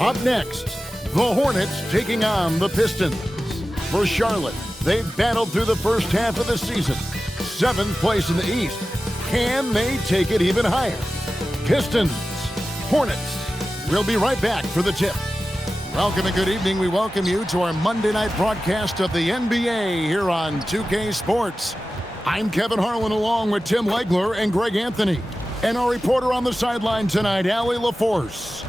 Up next, the Hornets taking on the Pistons. For Charlotte, they've battled through the first half of the season. 7th place in the East. Can they take it even higher? Pistons, Hornets. We'll be right back for the tip. Welcome and good evening. We welcome you to our Monday night broadcast of the NBA here on 2K Sports. I'm Kevin Harlan along with Tim Legler and Greg Anthony. And our reporter on the sideline tonight, Allie LaForce.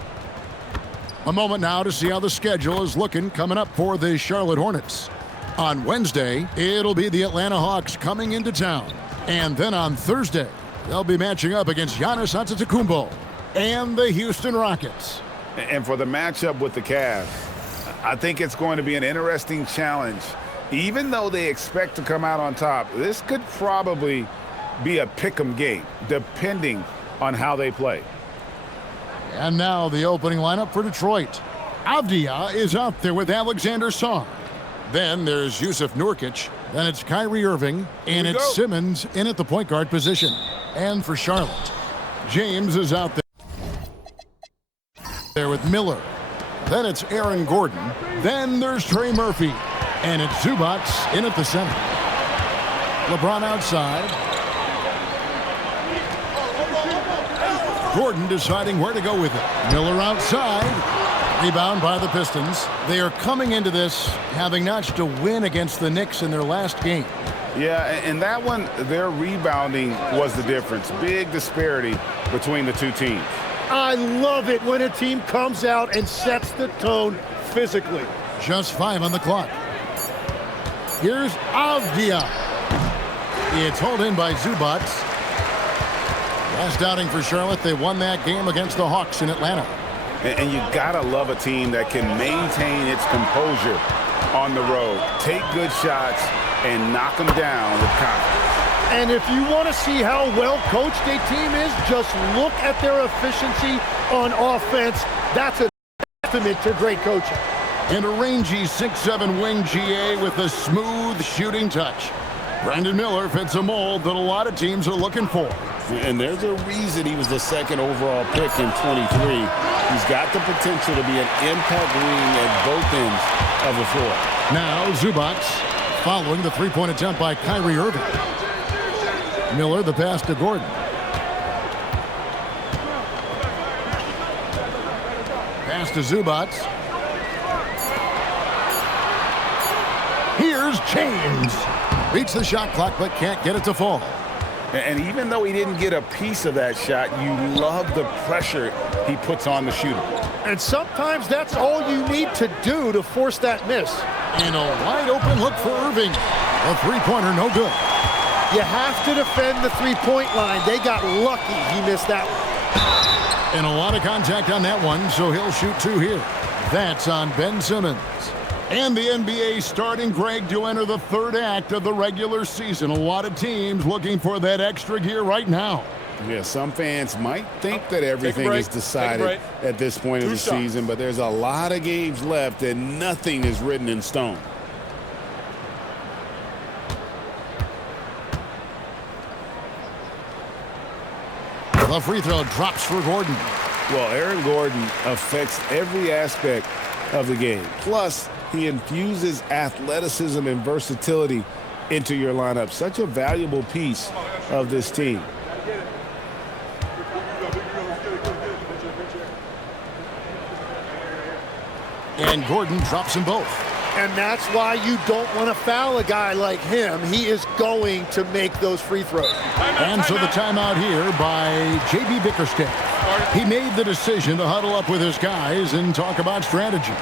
A moment now to see how the schedule is looking coming up for the Charlotte Hornets. On Wednesday, it'll be the Atlanta Hawks coming into town. And then on Thursday, they'll be matching up against Giannis Antetokounmpo and the Houston Rockets. And for the matchup with the Cavs, I think it's going to be an interesting challenge. Even though they expect to come out on top, this could probably be a pick'em game, depending on how they play. And now the opening lineup for Detroit. Avdia is out there with Alexander Song. Then there's Yusuf Nurkic. Then it's Kyrie Irving. And it's Simmons in at the point guard position. And for Charlotte, James is out there with Miller. Then it's Aaron Gordon. Then there's Trey Murphy. And it's Zubac in at the center. LeBron outside. Gordon deciding where to go with it. Miller outside. Rebound by the Pistons. They are coming into this having notched a win against the Knicks in their last game. Yeah, and that one, their rebounding was the difference. Big disparity between the two teams. I love it when a team comes out and sets the tone physically. Just 5 on the clock. Here's Avdia. It's hauled in by Zubac. Last outing for Charlotte, they won that game against the Hawks in Atlanta. And you gotta love a team that can maintain its composure on the road, take good shots, and knock them down with confidence. And if you want to see how well coached a team is, just look at their efficiency on offense. That's a testament to great coaching. And a rangy 6'7" wing GA with a smooth shooting touch. Brandon Miller fits a mold that a lot of teams are looking for. And there's a reason he was the 2nd overall pick in 23. He's got the potential to be an impact wing at both ends of the floor. Now Zubac following the three-point attempt by Kyrie Irving. Miller the pass to Gordon. Pass to Zubac. Here's James. Beats the shot clock but can't get it to fall. And even though he didn't get a piece of that shot, you love the pressure he puts on the shooter. And sometimes that's all you need to do to force that miss. And a wide open look for Irving. A three-pointer no good. You have to defend the three-point line. They got lucky he missed that one. And a lot of contact on that one, so he'll shoot 2 here. That's on Ben Simmons. And the NBA starting, Greg, to enter the 3rd act of the regular season. A lot of teams looking for that extra gear right now. Yeah, some fans might think that everything is decided at this point of the season, but there's a lot of games left and nothing is written in stone. The free throw drops for Gordon. Well, Aaron Gordon affects every aspect of the game. Plus, he infuses athleticism and versatility into your lineup. Such a valuable piece of this team. And Gordon drops them both. And that's why you don't want to foul a guy like him. He is going to make those free throws. And so the timeout here by J.B. Bickerstaff. He made the decision to huddle up with his guys and talk about strategy.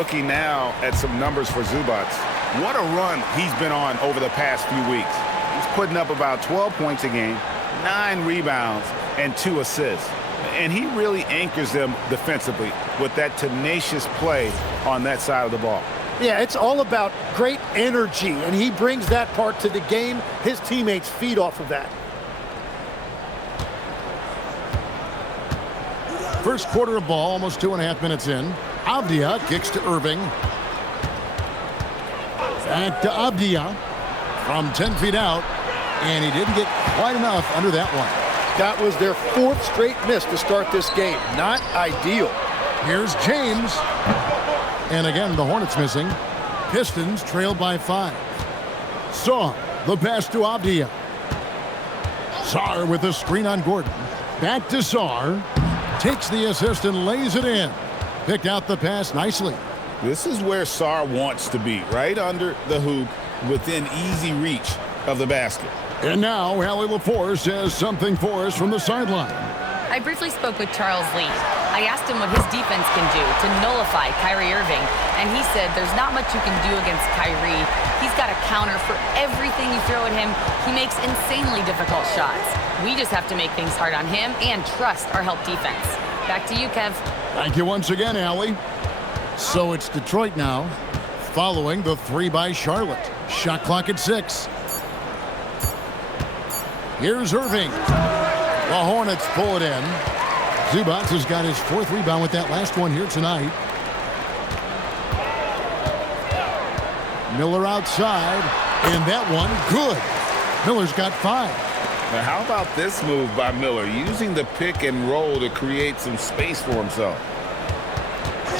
Looking now at some numbers for Zubac. What a run he's been on over the past few weeks. He's putting up about 12 points a game, 9 rebounds, and 2 assists. And he really anchors them defensively with that tenacious play on that side of the ball. Yeah, it's all about great energy, and he brings that part to the game. His teammates feed off of that. First quarter of ball, almost 2.5 minutes in. Avdia kicks to Irving. Back to Avdia from 10 feet out, and he didn't get quite enough under that one. That was their 4th straight miss to start this game. Not ideal. Here's James. And again, the Hornets missing. Pistons trailed by 5. Saw the pass to Avdia. Sarr with a screen on Gordon. Back to Sarr. Takes the assist and lays it in. Picked out the pass nicely. This is where Sarr wants to be, right under the hoop, within easy reach of the basket. And now, Allie LaForce has something for us from the sideline. I briefly spoke with Charles Lee. I asked him what his defense can do to nullify Kyrie Irving, and he said there's not much you can do against Kyrie. He's got a counter for everything you throw at him. He makes insanely difficult shots. We just have to make things hard on him and trust our help defense. Back to you, Kev. Thank you once again, Allie. So it's Detroit now, following the 3 by Charlotte. Shot clock at 6. Here's Irving. The Hornets pull it in. Zubac has got his 4th rebound with that last one here tonight. Miller outside, and that one good. Miller's got 5. Now, how about this move by Miller, using the pick and roll to create some space for himself?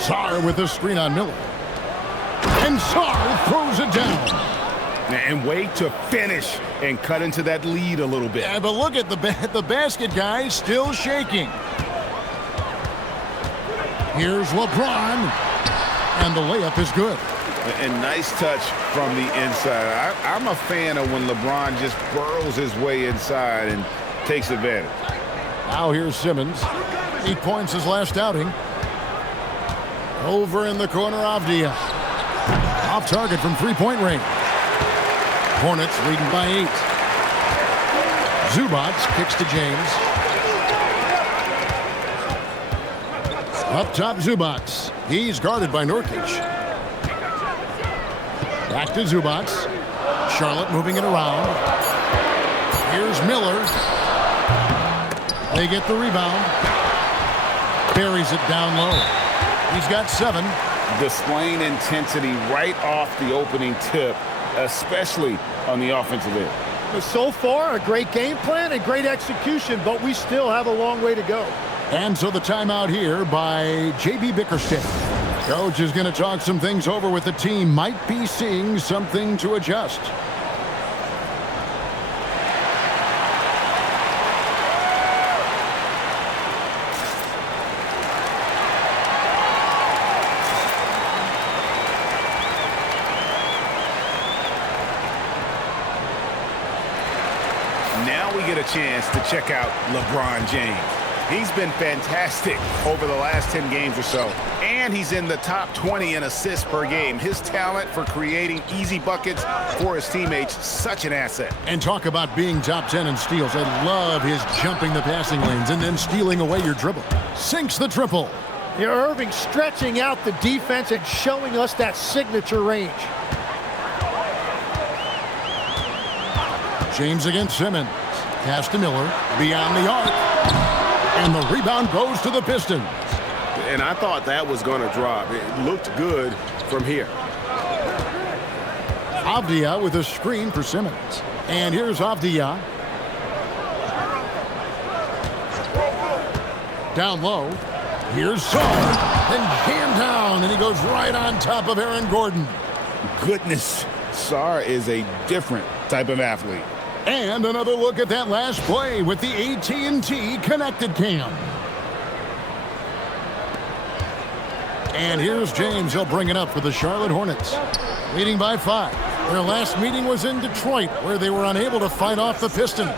Sarr with a screen on Miller. And Sarr throws it down. And wait to finish and cut into that lead a little bit. Yeah, but look at the basket, guys, still shaking. Here's LeBron, and the layup is good. And nice touch from the inside. I'm a fan of when LeBron just burrows his way inside and takes advantage. Now here's Simmons. 8 points his last outing. Over in the corner, Avdia. Off target from 3-point range. Hornets leading by 8. Zubac kicks to James. Up top, Zubac. He's guarded by Nurkic. Back to Zubac. Charlotte moving it around. Here's Miller. They get the rebound. Buries it down low. He's got 7. Displaying intensity right off the opening tip, especially on the offensive end. So far, a great game plan and great execution, but we still have a long way to go. And so the timeout here by J.B. Bickerstaff. Coach is going to talk some things over with the team. Might be seeing something to adjust. Now we get a chance to check out LeBron James. He's been fantastic over the last 10 games or so, and he's in the top 20 in assists per game. His talent for creating easy buckets for his teammates, such an asset. And talk about being top 10 in steals. I love his jumping the passing lanes and then stealing away your dribble. Sinks the triple. Here, Irving stretching out the defense and showing us that signature range. James against Simmons. Pass to Miller. Beyond the arc. And the rebound goes to the Pistons. And I thought that was going to drop. It looked good from here. Avdia with a screen for Simmons. And here's Avdia. Down low. Here's Sarr. And jammed down. And he goes right on top of Aaron Gordon. Goodness, Sarr is a different type of athlete. And another look at that last play with the AT&T connected cam. And here's James. He'll bring it up for the Charlotte Hornets. Leading by 5. Their last meeting was in Detroit, where they were unable to fight off the Pistons.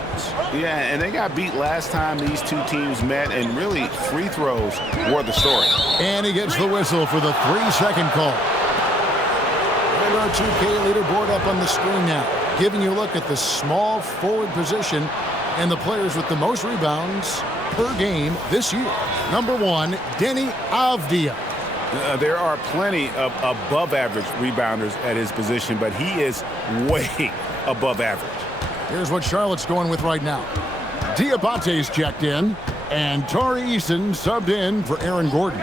Yeah, and they got beat last time these two teams met, and really free throws were the story. And he gets the whistle for the 3-second call. And our 2K leaderboard up on the screen now, giving you a look at the small forward position and the players with the most rebounds per game this year. Number 1, Denny Avdia. There are plenty of above-average rebounders at his position, but he is way above average. Here's what Charlotte's going with right now. Diabate's checked in, and Tari Eason subbed in for Aaron Gordon.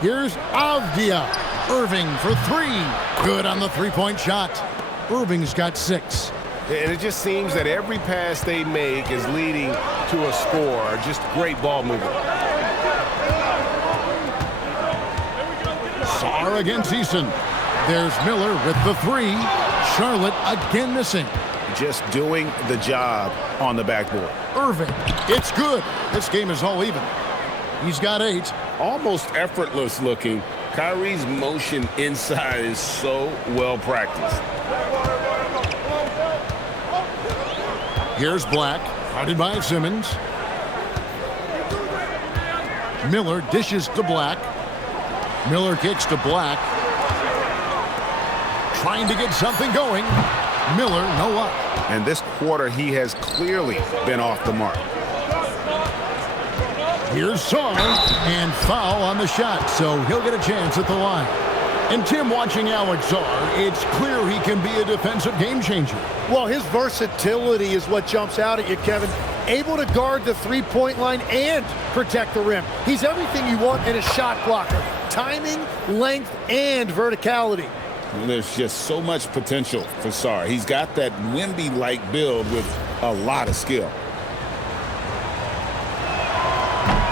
Here's Avdia. Irving for 3. Good on the three-point shot. Irving's got 6. And it just seems that every pass they make is leading to a score. Just great ball movement. Sarr against Eason. There's Miller with the 3. Charlotte again missing. Just doing the job on the backboard. Irving. It's good. This game is all even. He's got 8. Almost effortless looking. Kyrie's motion inside is so well practiced. Here's Black, guarded by Simmons. Miller dishes to Black. Miller kicks to Black. Trying to get something going. Miller, no luck. And this quarter, he has clearly been off the mark. Here's Sarr, and foul on the shot, so he'll get a chance at the line. And Tim, watching Alex Sarr, it's clear he can be a defensive game changer. Well, his versatility is what jumps out at you, Kevin. Able to guard the three-point line and protect the rim. He's everything you want in a shot blocker. Timing, length, and verticality. Well, there's just so much potential for Sarr. He's got that Wemby-like build with a lot of skill.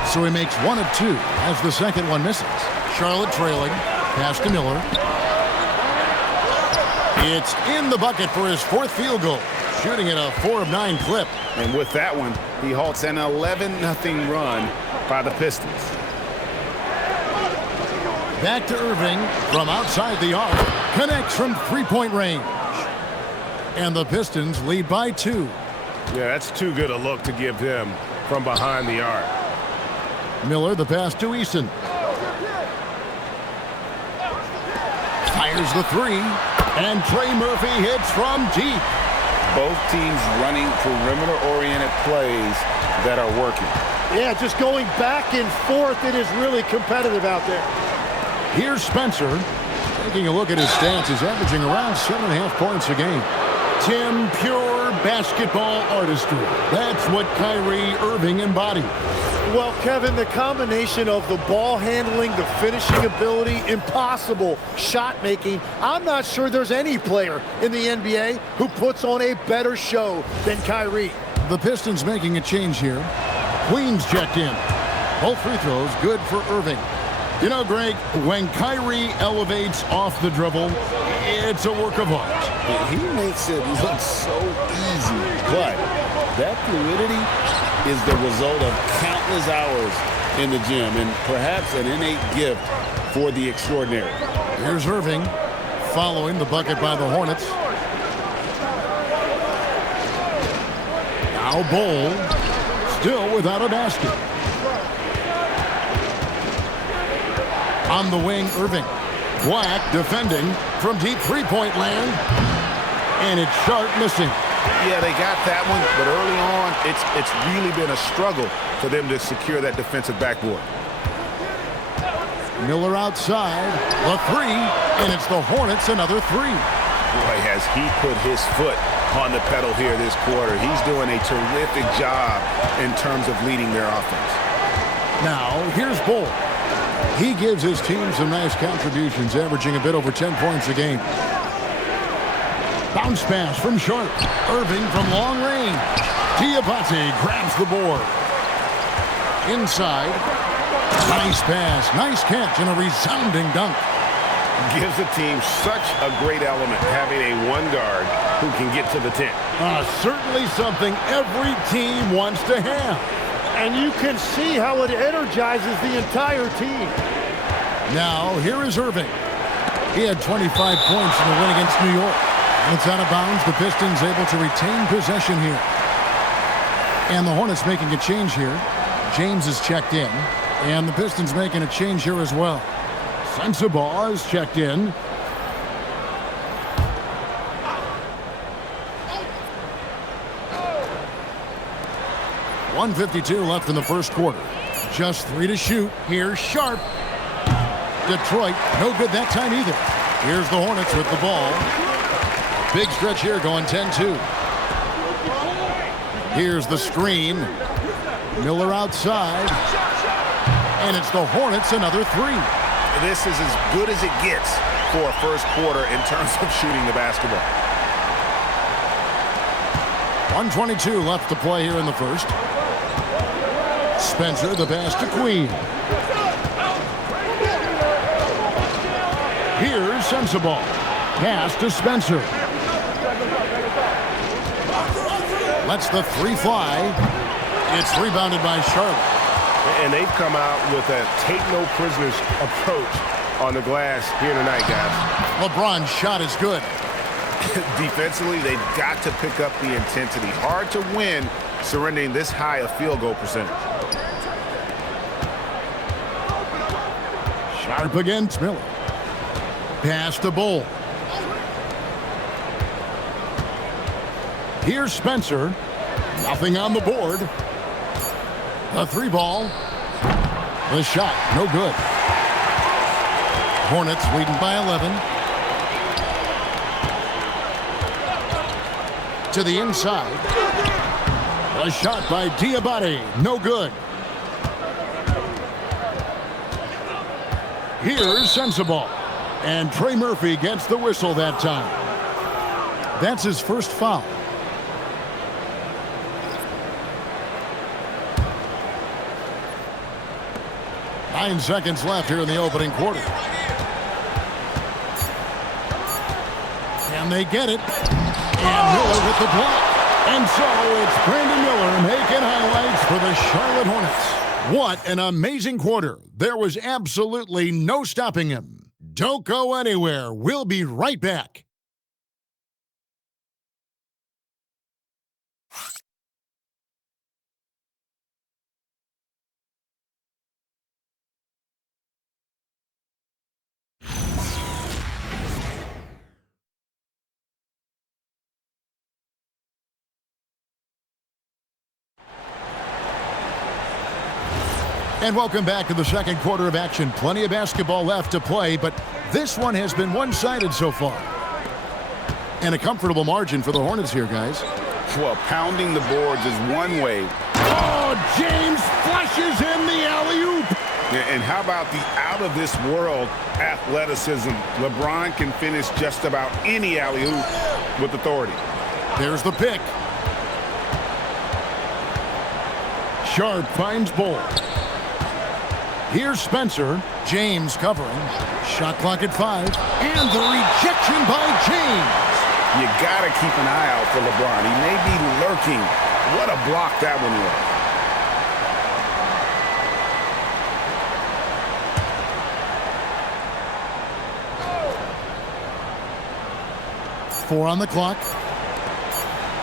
So he makes 1 of 2 as the second one misses. Charlotte trailing. Pass to Miller. It's in the bucket for his 4th field goal. Shooting at a 4 of 9 clip. And with that one, he halts an 11-0 run by the Pistons. Back to Irving from outside the arc. Connects from three-point range. And the Pistons lead by 2. Yeah, that's too good a look to give him from behind the arc. Miller, the pass to Eason. Fires the 3. And Trey Murphy hits from deep. Both teams running perimeter-oriented plays that are working. Yeah, just going back and forth. It is really competitive out there. Here's Spencer. Taking a look at his stats, he's averaging around 7.5 points a game. Tim, pure basketball artistry. That's what Kyrie Irving embodies. Well, Kevin, the combination of the ball handling, the finishing ability, impossible shot making. I'm not sure there's any player in the NBA who puts on a better show than Kyrie. The Pistons making a change here. Queens checked in. Both free throws good for Irving. You know, Greg, when Kyrie elevates off the dribble, it's a work of art. He makes it look so easy, but that fluidity is the result of countless hours in the gym and perhaps an innate gift for the extraordinary. Here's Irving following the bucket by the Hornets. Now Bol, still without a basket. On the wing, Irving. Black defending from deep three-point land. And it's Sharp missing. Yeah, they got that one, but early on, it's really been a struggle for them to secure that defensive backboard. Miller outside, the 3, and it's the Hornets another 3. Boy, has he put his foot on the pedal here this quarter. He's doing a terrific job in terms of leading their offense. Now, here's Bol. He gives his team some nice contributions, averaging a bit over 10 points a game. Bounce pass from Sharp. Irving from long range. Diabate grabs the board. Inside. Nice pass. Nice catch and a resounding dunk. Gives the team such a great element having a one guard who can get to the 10. Certainly something every team wants to have. And you can see how it energizes the entire team. Now, here is Irving. He had 25 points in the win against New York. It's out of bounds. The Pistons able to retain possession here. And the Hornets making a change here. James is checked in. And the Pistons making a change here as well. Sensabaugh is checked in. .152 left in the first quarter. Just 3 to shoot. Here's Sharp. Detroit, no good that time either. Here's the Hornets with the ball. Big stretch here going 10-2. Here's the screen. Miller outside. And it's the Hornets, another 3. This is as good as it gets for a first quarter in terms of shooting the basketball. 122 left to play here in the first. Spencer, the pass to Queen. Here's Sensabaugh. Pass to Spencer. Lets the 3 fly. It's rebounded by Charlotte. And they've come out with a take-no-prisoners approach on the glass here tonight, guys. LeBron's shot is good. Defensively, they've got to pick up the intensity. Hard to win surrendering this high a field goal percentage. Sharp against Miller. Pass to Bull. Here's Spencer. Nothing on the board. The 3 ball. The shot, no good. Hornets leading by 11. To the inside. A shot by Diabate, no good. Here's Sensabaugh. And Trey Murphy gets the whistle that time. That's his first foul. Nine seconds left here in the opening quarter. And they get it. And Miller with the block. And so it's Brandon Miller making highlights for the Charlotte Hornets. What an amazing quarter. There was absolutely no stopping him. Don't go anywhere. We'll be right back. And welcome back to the second quarter of action. Plenty of basketball left to play, but this one has been one-sided so far. And a comfortable margin for the Hornets here, guys. Well, pounding the boards is one way. Oh, James flushes in the alley-oop. And how about the out-of-this-world athleticism? LeBron can finish just about any alley-oop with authority. There's the pick. Sharp finds Bull. Here's Spencer. James covering. Shot clock at 5. And the rejection by James. You got to keep an eye out for LeBron. He may be lurking. What a block that one was. 4 on the clock.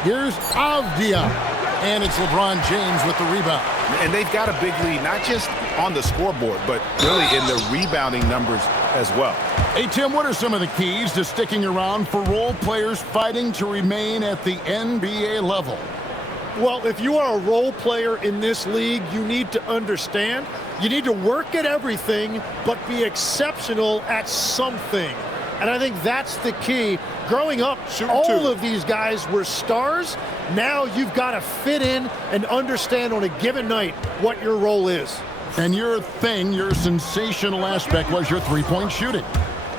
Here's Avdia. And it's LeBron James with the rebound. And they've got a big lead, not just on the scoreboard, but really in the rebounding numbers as well. Hey, Tim, what are some of the keys to sticking around for role players fighting to remain at the NBA level? Well, if you are a role player in this league, you need to understand, you need to work at everything, but be exceptional at something. And I think that's the key. Growing up, all of these guys were stars. Now you've got to fit in and understand on a given night what your role is. And your thing, your sensational aspect was your three-point shooting.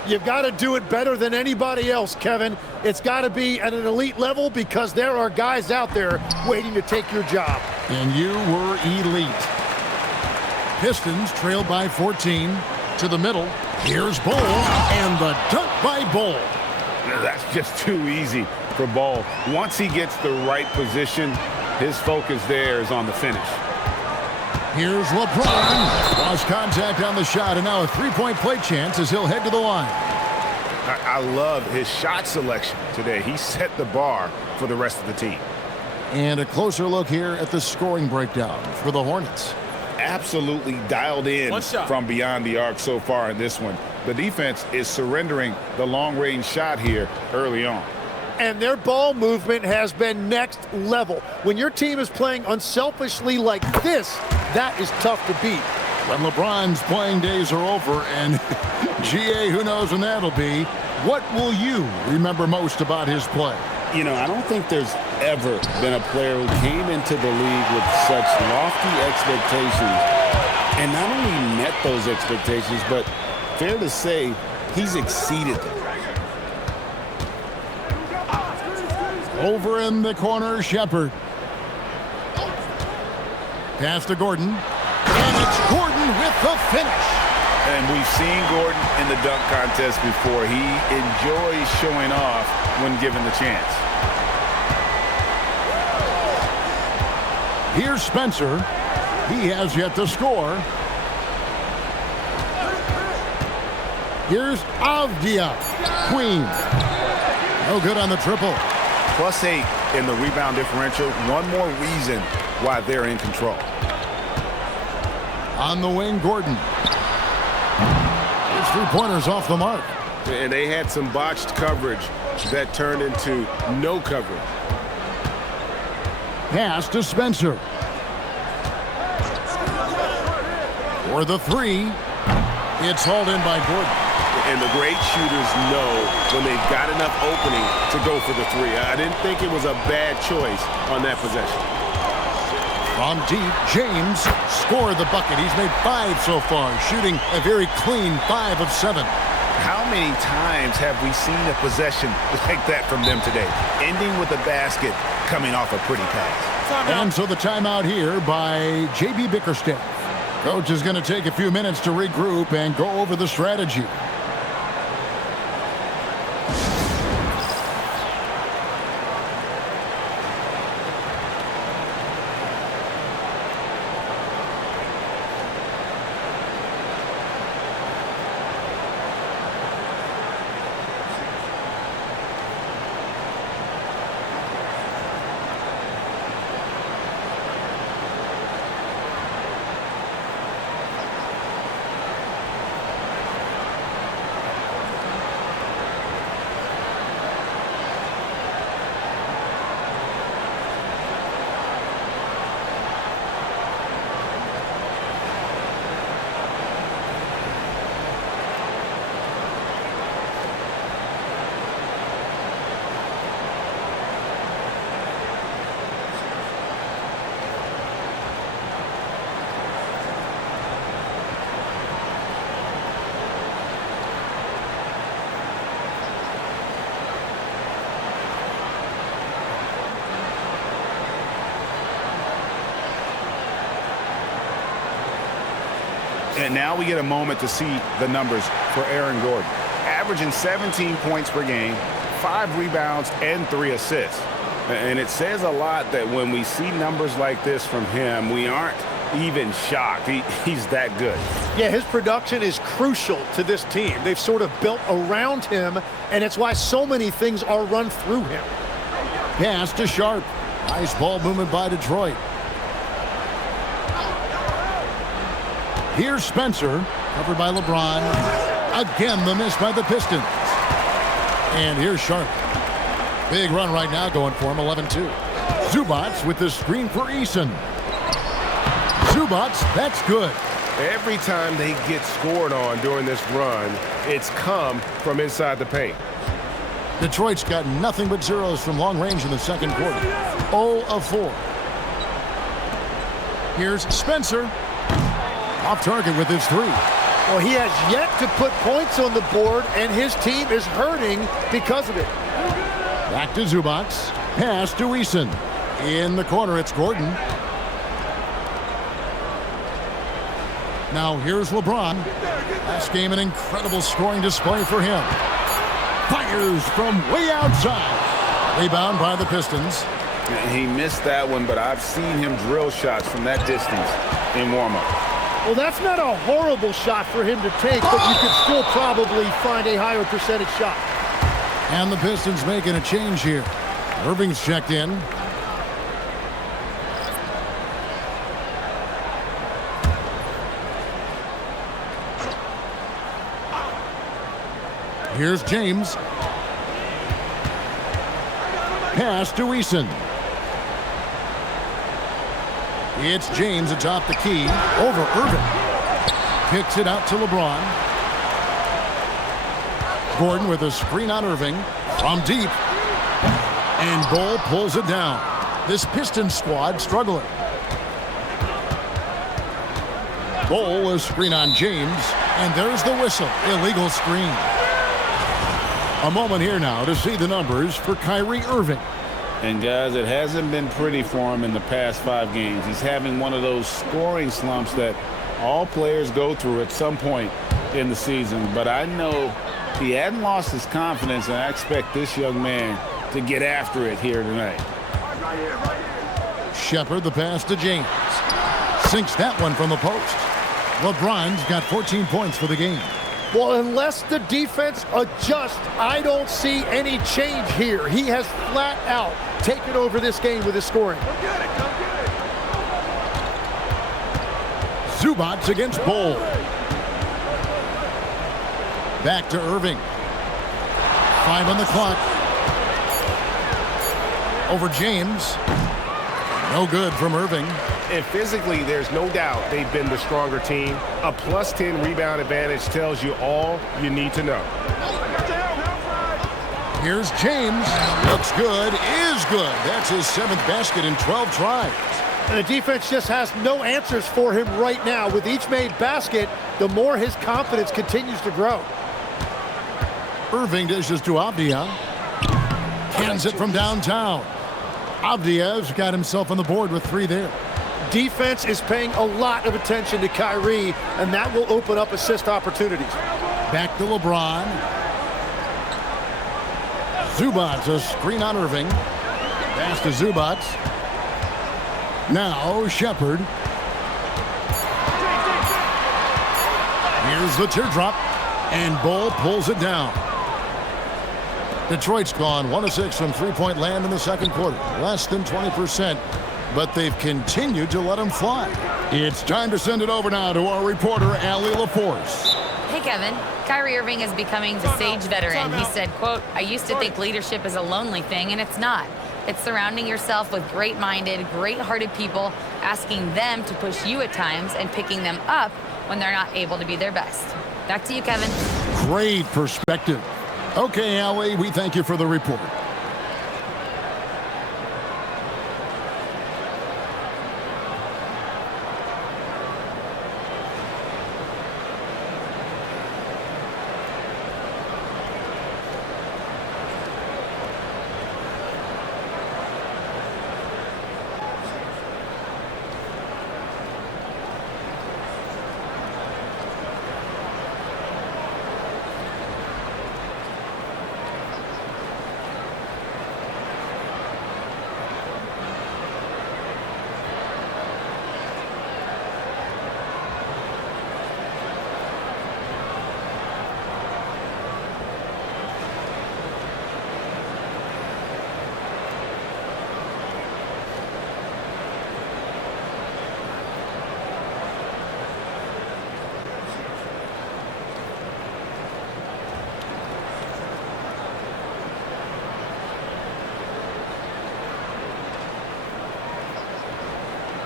You've got to do it better than anybody else, Kevin. It's got to be at an elite level because there are guys out there waiting to take your job. And you were elite. Pistons trailed by 14 to the middle. Here's Bull, and the dunk by Bull. That's just too easy for Bull. Once he gets the right position, his focus there is on the finish. Here's LeBron. Lost contact on the shot, and now a three-point play chance as he'll head to the line. I love his shot selection today. He set the bar for the rest of the team. And a closer look here at the scoring breakdown for the Hornets. Absolutely dialed in from beyond the arc so far in this one. The defense is surrendering the long-range shot here early on. And their ball movement has been next level. When your team is playing unselfishly like this, that is tough to beat. When LeBron's playing days are over, and GA, who knows when that'll be, what will you remember most about his play? You know, I don't think there's ever been a player who came into the league with such lofty expectations and not only met those expectations, but fair to say, he's exceeded them. Over in the corner, Shepard. Pass to Gordon. And it's Gordon with the finish. And we've seen Gordon in the dunk contest before. He enjoys showing off when given the chance. Here's Spencer. He has yet to score. Here's Avdia. Queen. No good on the triple. +8 in the rebound differential. One more reason why they're in control. On the wing, Gordon. His three-pointers off the mark. And they had some botched coverage that turned into no coverage. Pass to Spencer. For the three. It's hauled in by Gordon. And the great shooters know when they've got enough opening to go for the three. I didn't think it was a bad choice on that possession. From deep, James scored the bucket. He's made 5 so far, shooting a very clean 5 of 7. How many times have we seen a possession like that from them today, ending with a basket coming off a pretty pass? And so the timeout here by J.B. Bickerstaff. Coach is going to take a few minutes to regroup and go over the strategy. And now we get a moment to see the numbers for Aaron Gordon. Averaging 17 points per game, 5 rebounds, and 3 assists. And it says a lot that when we see numbers like this from him, we aren't even shocked. He's that good. Yeah, his production is crucial to this team. They've sort of built around him, and it's why so many things are run through him. Pass to Sharp. Nice ball movement by Detroit. Here's Spencer, covered by LeBron. Again, the miss by the Pistons. And here's Sharp. Big run right now going for him, 11-2. Zubats with the screen for Eason. Zubats, that's good. Every time they get scored on during this run, it's come from inside the paint. Detroit's got nothing but zeros from long range in the second quarter. 0 of 4. Here's Spencer. Off target with his 3. Well, he has yet to put points on the board, and his team is hurting because of it. Back to Zubats. Pass to Eason. In the corner, it's Gordon. Now here's LeBron. Last game, an incredible scoring display for him. Fires from way outside. Rebound by the Pistons. He missed that one, but I've seen him drill shots from that distance in warm-up. Well, that's not a horrible shot for him to take, but you could still probably find a higher percentage shot. And the Pistons making a change here. Irving's checked in. Here's James. Pass to Eason. It's James atop the key. Over Irving. Kicks it out to LeBron. Gordon with a screen on Irving. From deep. And Bull pulls it down. This Pistons squad struggling. Bull, a screen on James. And there's the whistle. Illegal screen. A moment here now to see the numbers for Kyrie Irving. And guys, it hasn't been pretty for him in the past 5 games. He's having one of those scoring slumps that all players go through at some point in the season. But I know he hadn't lost his confidence, and I expect this young man to get after it here tonight. Shepherd, the pass to James. Sinks that one from the post. LeBron's got 14 points for the game. Well, unless the defense adjusts, I don't see any change here. He has flat out taken over this game with his scoring. Zubats against Bull. Back to Irving. 5 on the clock. Over James. No good from Irving. And physically, there's no doubt they've been the stronger team. A plus 10 rebound advantage tells you all you need to know. Here's James. Looks good, is good. That's his 7th basket in 12 tries. And the defense just has no answers for him right now. With each made basket, the more his confidence continues to grow. Irving dishes to Avdia. Cans it from downtown. Avdia's got himself on the board with 3 there. Defense is paying a lot of attention to Kyrie, and that will open up assist opportunities. Back to LeBron. Zubats, a screen on Irving. Pass to Zubats. Now Shepherd. Here's the teardrop, and Bull pulls it down. Detroit's gone 1 of 6 from three-point land in the second quarter. Less than 20%. But they've continued to let him fly. It's time to send it over now to our reporter, Allie LaForce. Hey, Kevin. Kyrie Irving is becoming the sage veteran. He said, quote, "I used to think leadership is a lonely thing, and it's not. It's surrounding yourself with great-minded, great-hearted people, asking them to push you at times and picking them up when they're not able to be their best." Back to you, Kevin. Great perspective. Okay, Allie, we thank you for the report.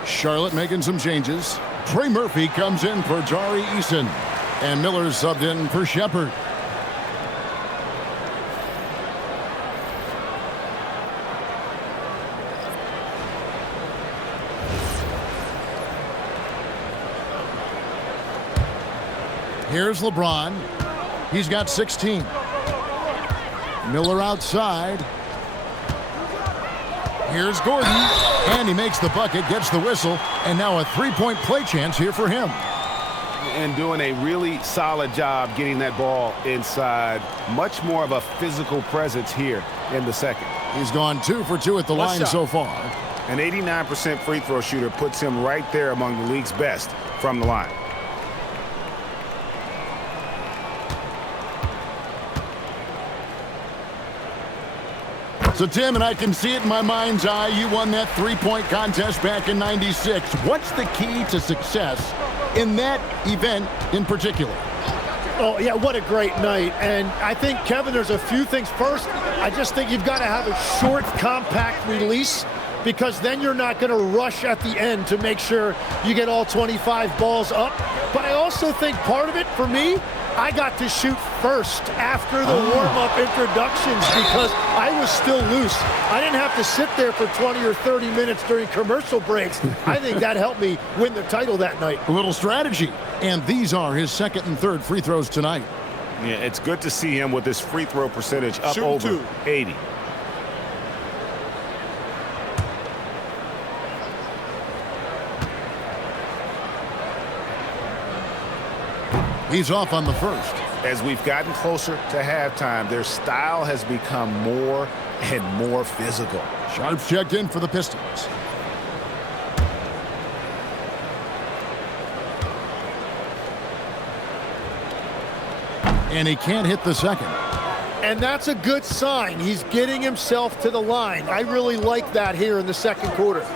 Charlotte making some changes. Trey Murphy comes in for Tari Eason. And Miller subbed in for Shepherd. Here's LeBron. He's got 16. Miller outside. Here's Gordon, and he makes the bucket, gets the whistle, and now a three-point play chance here for him. and doing a really solid job getting that ball inside. Much more of a physical presence here in the second. He's gone 2 for 2 at the line so far. An 89% free throw shooter puts him right there among the league's best from the line. So, Tim, and I can see it in my mind's eye, you won that three-point contest back in '96. What's the key to success in that event in particular? Oh, yeah, what a great night. And I think, Kevin, there's a few things. First, I just think you've got to have a short, compact release, because then you're not going to rush at the end to make sure you get all 25 balls up. But I also think part of it, for me, I got to shoot first after the warm-up introductions because I was still loose. I didn't have to sit there for 20 or 30 minutes during commercial breaks. I think that helped me win the title that night. A little strategy. And these are his second and third free throws tonight. Yeah, it's good to see him with his free throw percentage up over 80. He's off on the first. As we've gotten closer to halftime, their style has become more and more physical. Sharp's checked in for the Pistons. And he can't hit the second. And that's a good sign. He's getting himself to the line. I really like that here in the second quarter.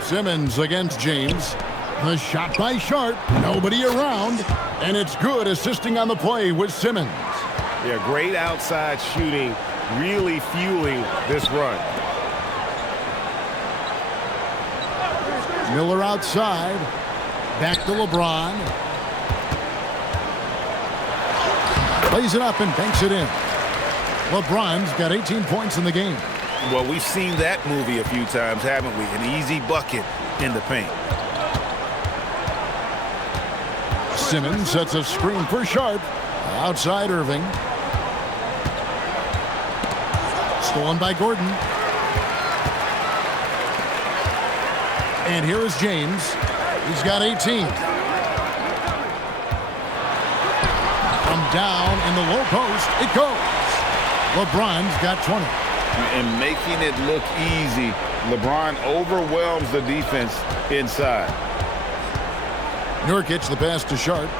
Simmons against James. The shot by Sharp. Nobody around. And it's good, assisting on the play with Simmons. Yeah, great outside shooting, really fueling this run. Miller outside. Back to LeBron. Plays it up and banks it in. LeBron's got 18 points in the game. Well, we've seen that movie a few times, haven't we? An easy bucket in the paint. Simmons sets a screen for Sharp. Outside Irving. Stolen by Gordon. And here is James. He's got 18. From down in the low post, it goes. LeBron's got 20. And making it look easy, LeBron overwhelms the defense inside. Nurkic the pass to Sharp.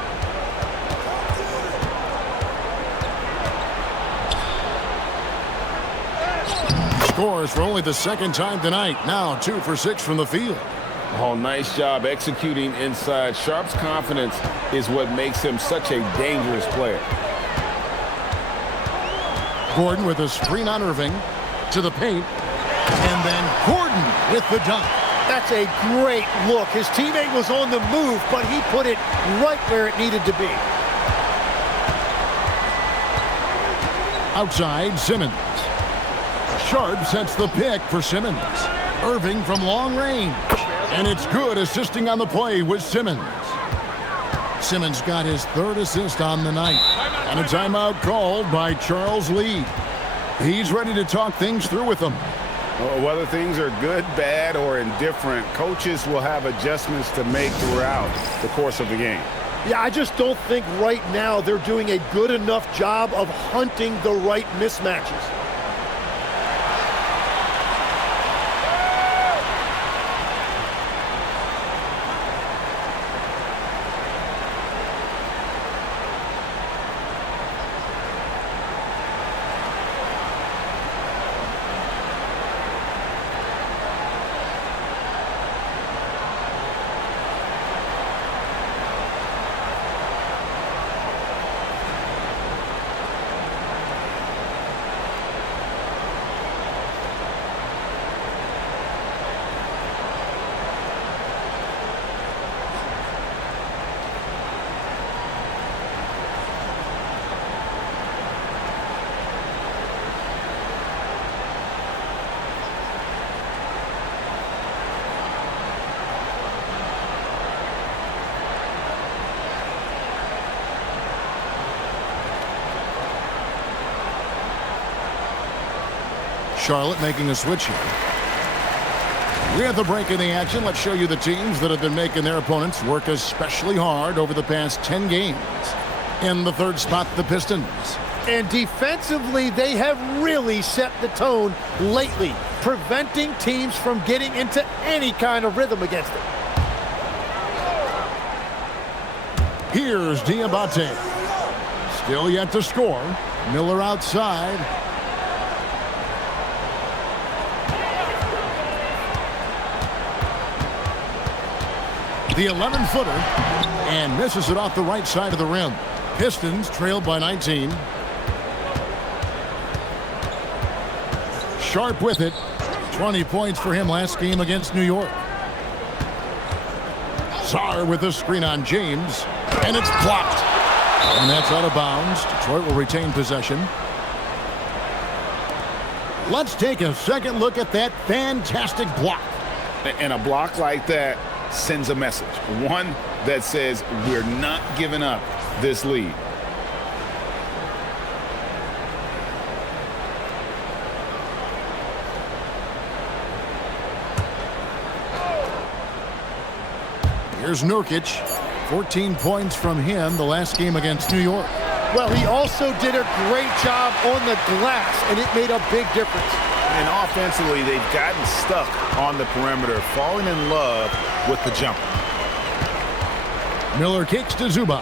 Scores for only the second time tonight. Now 2 for 6 from the field. Oh, nice job executing inside. Sharp's confidence is what makes him such a dangerous player. Gordon with a screen on Irving to the paint. And then Gordon with the dunk. That's a great look. His teammate was on the move, but he put it right where it needed to be. Outside, Simmons. Sharp sets the pick for Simmons. Irving from long range. And it's good, assisting on the play with Simmons. Simmons got his third assist on the night. And a timeout called by Charles Lee. He's ready to talk things through with them. Whether things are good, bad, or indifferent, coaches will have adjustments to make throughout the course of the game. Yeah, I just don't think right now they're doing a good enough job of hunting the right mismatches. Charlotte making a switch here. We have the break in the action. Let's show you the teams that have been making their opponents work especially hard over the past 10 games. In the third spot, the Pistons. And defensively, they have really set the tone lately, preventing teams from getting into any kind of rhythm against them. Here's Diabate. Still yet to score. Miller outside. The 11-footer, and misses it off the right side of the rim. Pistons trailed by 19. Sharp with it. 20 points for him last game against New York. Sarr with the screen on James, and it's blocked. And that's out of bounds. Detroit will retain possession. Let's take a second look at that fantastic block. And a block like that sends a message. One that says we're not giving up this lead. Here's Nurkic. 14 points from him the last game against New York. Well, he also did a great job on the glass, and it made a big difference. And offensively, they've gotten stuck on the perimeter, falling in love with the jumper. Miller kicks to Zubac.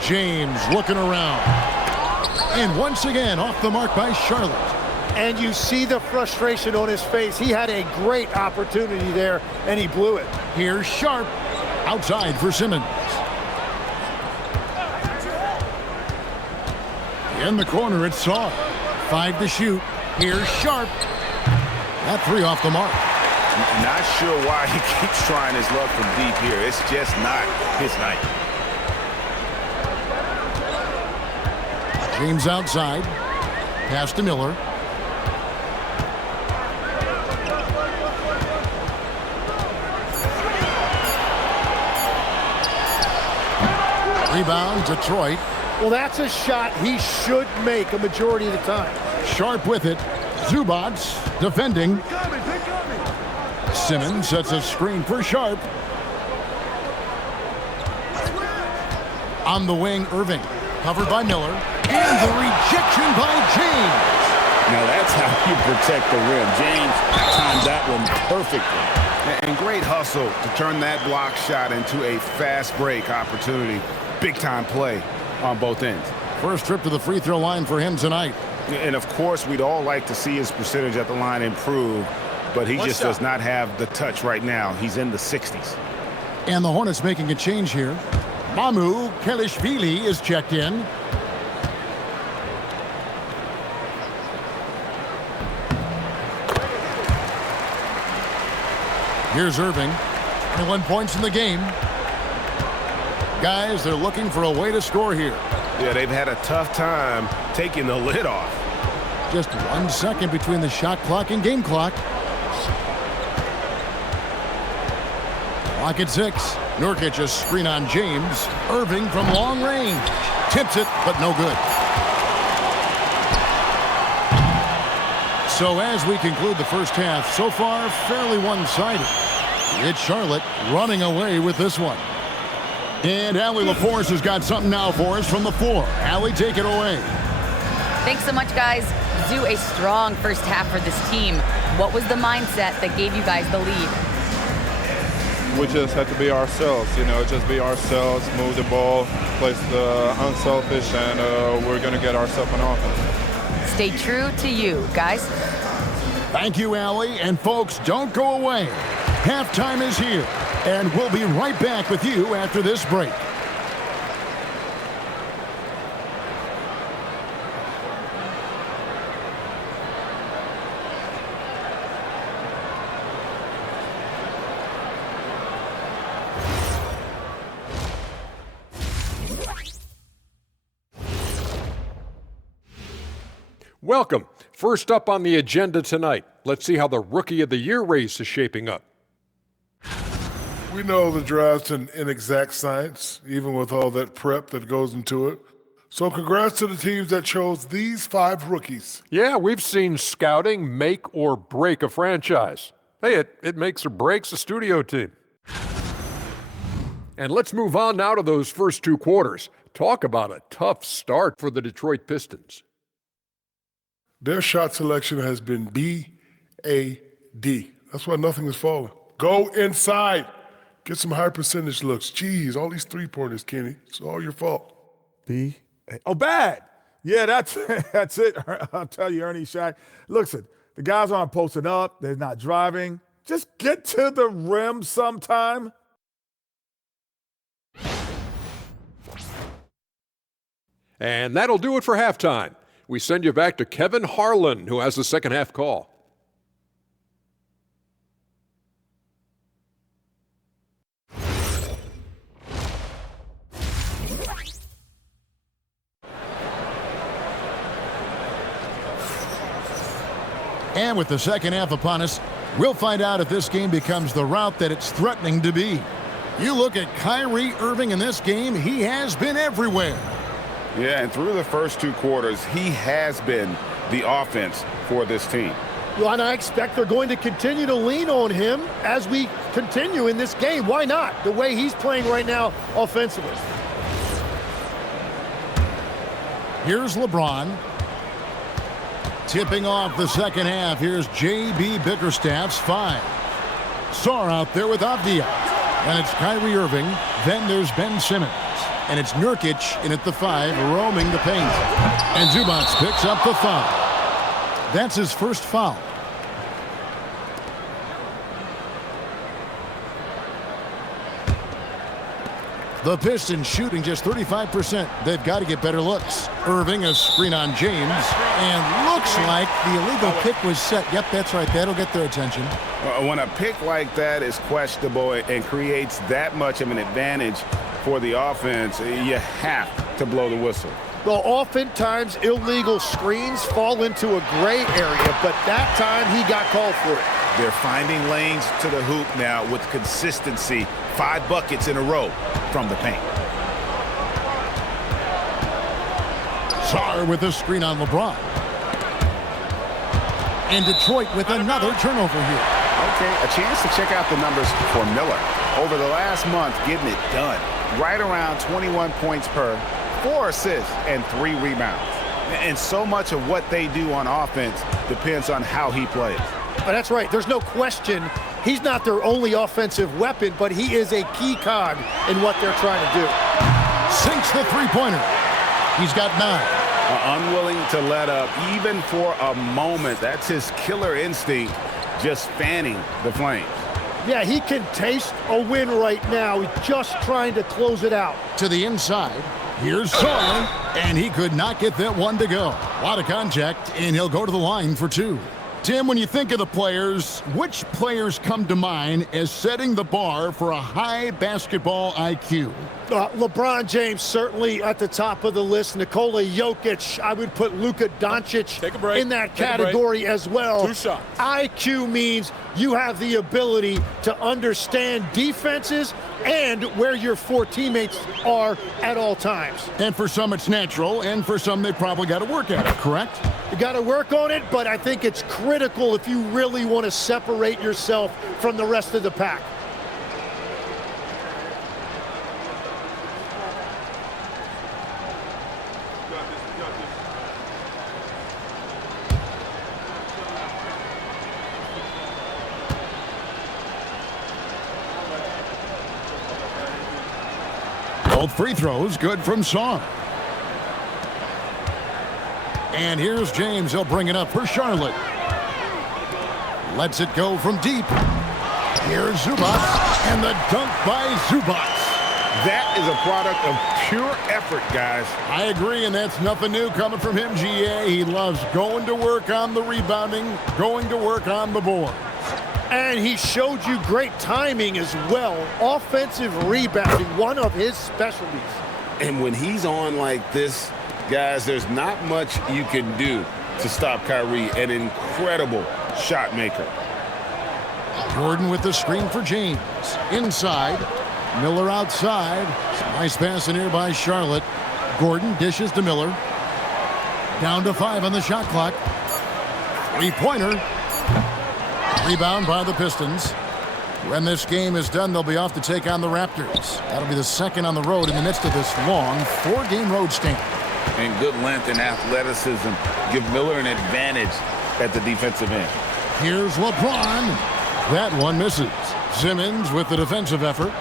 James looking around. And once again, off the mark by Charlotte. And you see the frustration on his face. He had a great opportunity there, and he blew it. Here's Sharp. Outside for Simmons. In the corner, it's Sarr. 5 to shoot. Here's Sharp. That 3 off the mark. Not sure why he keeps trying his luck from deep here. It's just not his night. James outside. Pass to Miller. Rebound, Detroit. Well, that's a shot he should make a majority of the time. Sharp with it. Zubac defending. Simmons sets a screen for Sharp. On the wing, Irving. Covered by Miller. And the rejection by James. Now that's how you protect the rim. James timed that one perfectly. And great hustle to turn that block shot into a fast break opportunity. Big-time play on both ends. First trip to the free throw line for him tonight. And, of course, we'd all like to see his percentage at the line improve, but he just does not have the touch right now. He's in the 60s. And the Hornets making a change here. Mamu Kelishvili is checked in. Here's Irving. 21 points in the game. Guys, they're looking for a way to score here. Yeah, they've had a tough time taking the lid off. Just 1 second between the shot clock and game clock. Clock at 6. Nurkic a screen on James. Irving from long range. Tips it, but no good. So as we conclude the first half, so far fairly one-sided. It's Charlotte running away with this one. And Allie LaForce has got something now for us from the floor. Allie, take it away. Thanks so much, guys. Zoo, a strong first half for this team. What was the mindset that gave you guys the lead? We just had to be ourselves, just be ourselves, move the ball, play the unselfish, and we're going to get ourselves an offense. Stay true to you, guys. Thank you, Allie. And folks, don't go away. Halftime is here, and we'll be right back with you after this break. Welcome. First up on the agenda tonight, let's see how the Rookie of the Year race is shaping up. We know the draft's an inexact science, even with all that prep that goes into it. So congrats to the teams that chose these 5 rookies. Yeah, we've seen scouting make or break a franchise. Hey, it makes or breaks a studio team. And let's move on now to those first 2 quarters. Talk about a tough start for the Detroit Pistons. Their shot selection has been B-A-D. That's why nothing is falling. Go inside. Get some high percentage looks. Jeez, all these three-pointers, Kenny. It's all your fault. Oh, bad. Yeah, that's it. I'll tell you, Ernie Shack. Listen, the guys aren't posting up. They're not driving. Just get to the rim sometime. And that'll do it for halftime. We send you back to Kevin Harlan, who has the second half call. And with the second half upon us, we'll find out if this game becomes the route that it's threatening to be. You look at Kyrie Irving in this game, he has been everywhere. Yeah, and through the first 2 quarters, he has been the offense for this team. Well, and I expect they're going to continue to lean on him as we continue in this game. Why not? The way he's playing right now offensively. Here's LeBron. Tipping off the second half, here's J.B. Bickerstaff's 5. Sarr out there with Avdia. And it's Kyrie Irving. Then there's Ben Simmons. And it's Nurkic in at the 5, roaming the paint. And Zubac picks up the foul. That's his first foul. The Pistons shooting just 35%. They've got to get better looks. Irving, a screen on James. And looks like the illegal pick was set. Yep, that's right. That'll get their attention. When a pick like that is questionable and creates that much of an advantage for the offense, you have to blow the whistle. Well, oftentimes illegal screens fall into a gray area, but that time he got called for it. They're finding lanes to the hoop now with consistency. 5 buckets in a row from the paint. Sarr with a screen on LeBron. And Detroit with another turnover here. Okay, a chance to check out the numbers for Miller. Over the last month, getting it done. Right around 21 points per, 4 assists, and 3 rebounds. And so much of what they do on offense depends on how he plays. But that's right. There's no question he's not their only offensive weapon, but he is a key cog in what they're trying to do. Sinks the three-pointer. He's got 9. Unwilling to let up even for a moment. That's his killer instinct, just fanning the flames. Yeah, he can taste a win right now. He's just trying to close it out. To the inside. Here's Sarr, and he could not get that one to go. A lot of contact, and he'll go to the line for 2. Tim, when you think of the players, which players come to mind as setting the bar for a high basketball IQ? LeBron James certainly at the top of the list. Nikola Jokic, I would put Luka Doncic in that category as well. 2 shots. IQ means you have the ability to understand defenses and where your 4 teammates are at all times. And for some it's natural, and for some they probably got to work at it, correct? You got to work on it, but I think it's critical if you really want to separate yourself from the rest of the pack. Both free throws good from Sarr. And here's James. He'll bring it up for Charlotte. Lets it go from deep. Here's Zubac, and the dunk by Zubac. That is a product of pure effort, guys. I agree, and that's nothing new coming from him, GA. He loves going to work on the rebounding, going to work on the board. And he showed you great timing as well. Offensive rebounding, one of his specialties. And when he's on like this, guys, there's not much you can do to stop Kyrie, an incredible shot maker. Jordan with the screen for James. Inside. Miller outside. Nice pass in here by Charlotte. Gordon dishes to Miller. Down to 5 on the shot clock. Three-pointer. Rebound by the Pistons. When this game is done, they'll be off to take on the Raptors. That'll be the second on the road in the midst of this long 4-game road stint. And good length and athleticism give Miller an advantage at the defensive end. Here's LeBron. That one misses. Simmons with the defensive effort.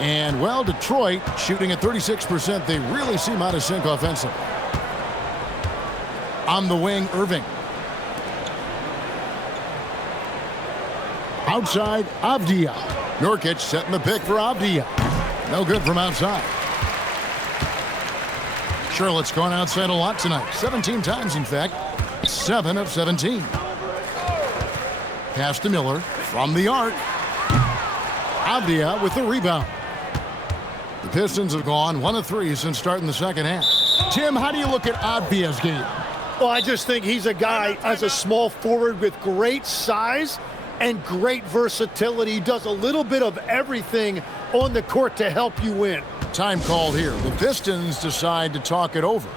And, well, Detroit shooting at 36%. They really seem out of sync offensively. On the wing, Irving. Outside, Avdija. Nurkic setting the pick for Avdija. No good from outside. Charlotte's gone outside a lot tonight. 17 times, in fact. 7 of 17. Pass to Miller from the arc. Avdija with the rebound. The Pistons have gone 1 of 3 since starting the second half. Tim, how do you look at Avdija's game? Well, I just think he's a guy as a small forward with great size and great versatility. He does a little bit of everything on the court to help you win. Time called here. The Pistons decide to talk it over.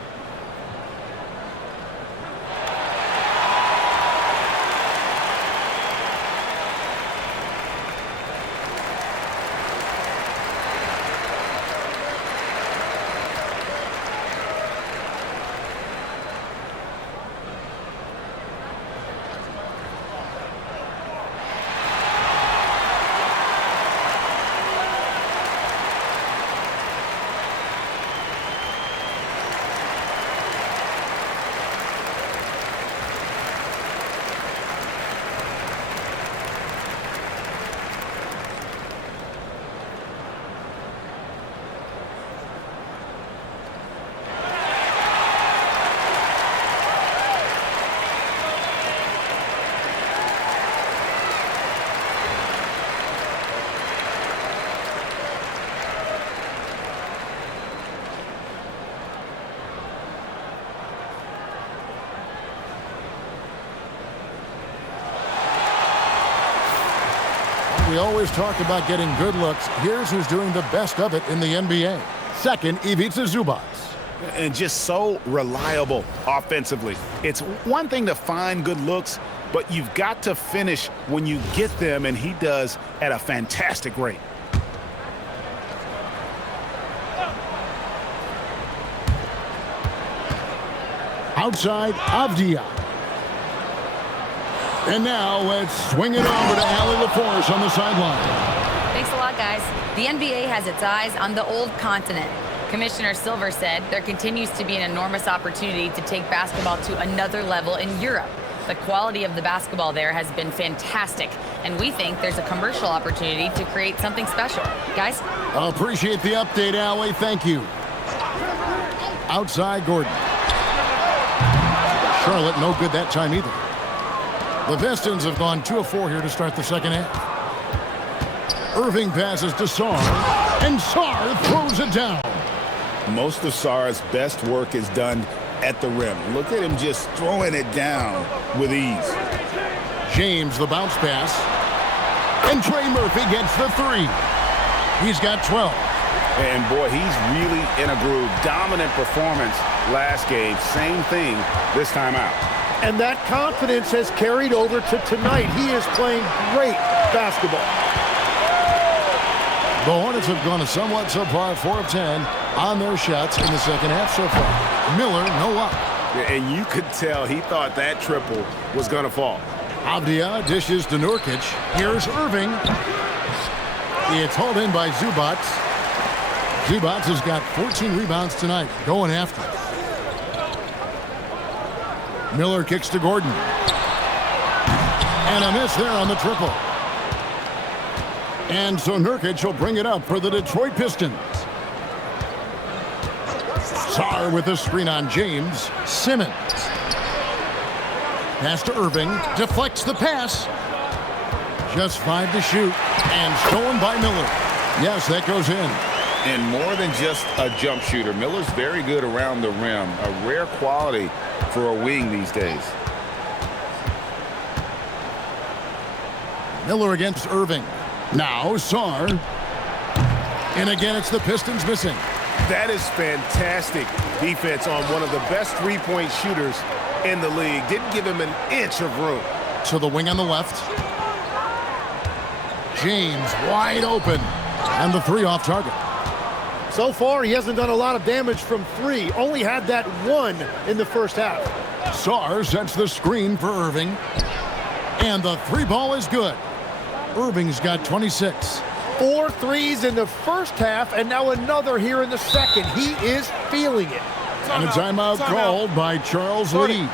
We always talk about getting good looks. Here's who's doing the best of it in the NBA. Second, Ivica Zubac. And just so reliable offensively. It's one thing to find good looks, but you've got to finish when you get them, and he does at a fantastic rate. Outside, Avdija. And now let's swing it over to Allie LaForce on the sideline. Thanks a lot, guys. The NBA has its eyes on the old continent. Commissioner Silver said there continues to be an enormous opportunity to take basketball to another level in Europe. The quality of the basketball there has been fantastic, and we think there's a commercial opportunity to create something special. Guys? Appreciate the update, Allie. Thank you. Outside, Gordon. Charlotte, no good that time either. The Pistons have gone 2 of 4 here to start the second half. Irving passes to Sarr, and Sarr throws it down. Most of Sarr's best work is done at the rim. Look at him just throwing it down with ease. James, the bounce pass. And Trey Murphy gets the 3. He's got 12. And, boy, he's really in a groove. Dominant performance last game. Same thing this time out. And that confidence has carried over to tonight. He is playing great basketball. The Hornets have gone a somewhat subpar 4 of 10 on their shots in the second half so far. Miller, no luck. And you could tell he thought that triple was going to fall. Avdija dishes to Nurkic. Here's Irving. It's hauled in by Zubac. Zubac has got 14 rebounds tonight, going after it. Miller kicks to Gordon. And a miss there on the triple. And so Nurkic will bring it up for the Detroit Pistons. Sarr with a screen on James. Simmons. Pass to Irving. Deflects the pass. Just 5 to shoot. And stolen by Miller. Yes, that goes in. And more than just a jump shooter, Miller's very good around the rim. A rare quality for a wing these days. Miller against Irving. Now Sarr. And again, it's the Pistons missing. That is fantastic defense on one of the best three-point shooters in the league. Didn't give him an inch of room. To the wing on the left. James wide open. And the three off target. So far, he hasn't done a lot of damage from three. Only had that one in the first half. Sarr sets the screen for Irving. And the three ball is good. Irving's got 26. 4 threes in the first half, and now another here in the second. He is feeling it. And a timeout called by Charles Lee.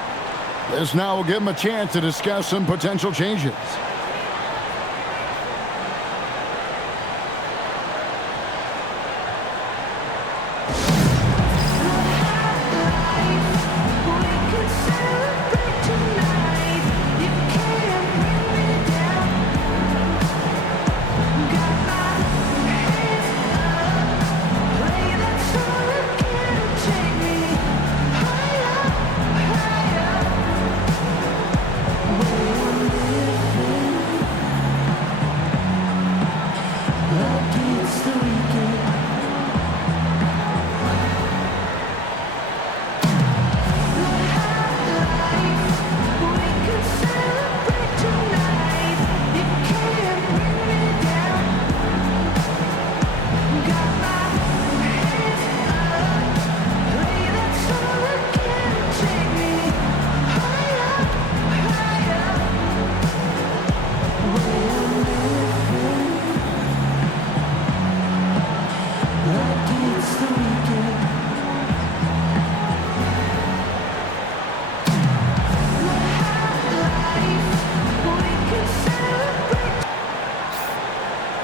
This now will give him a chance to discuss some potential changes.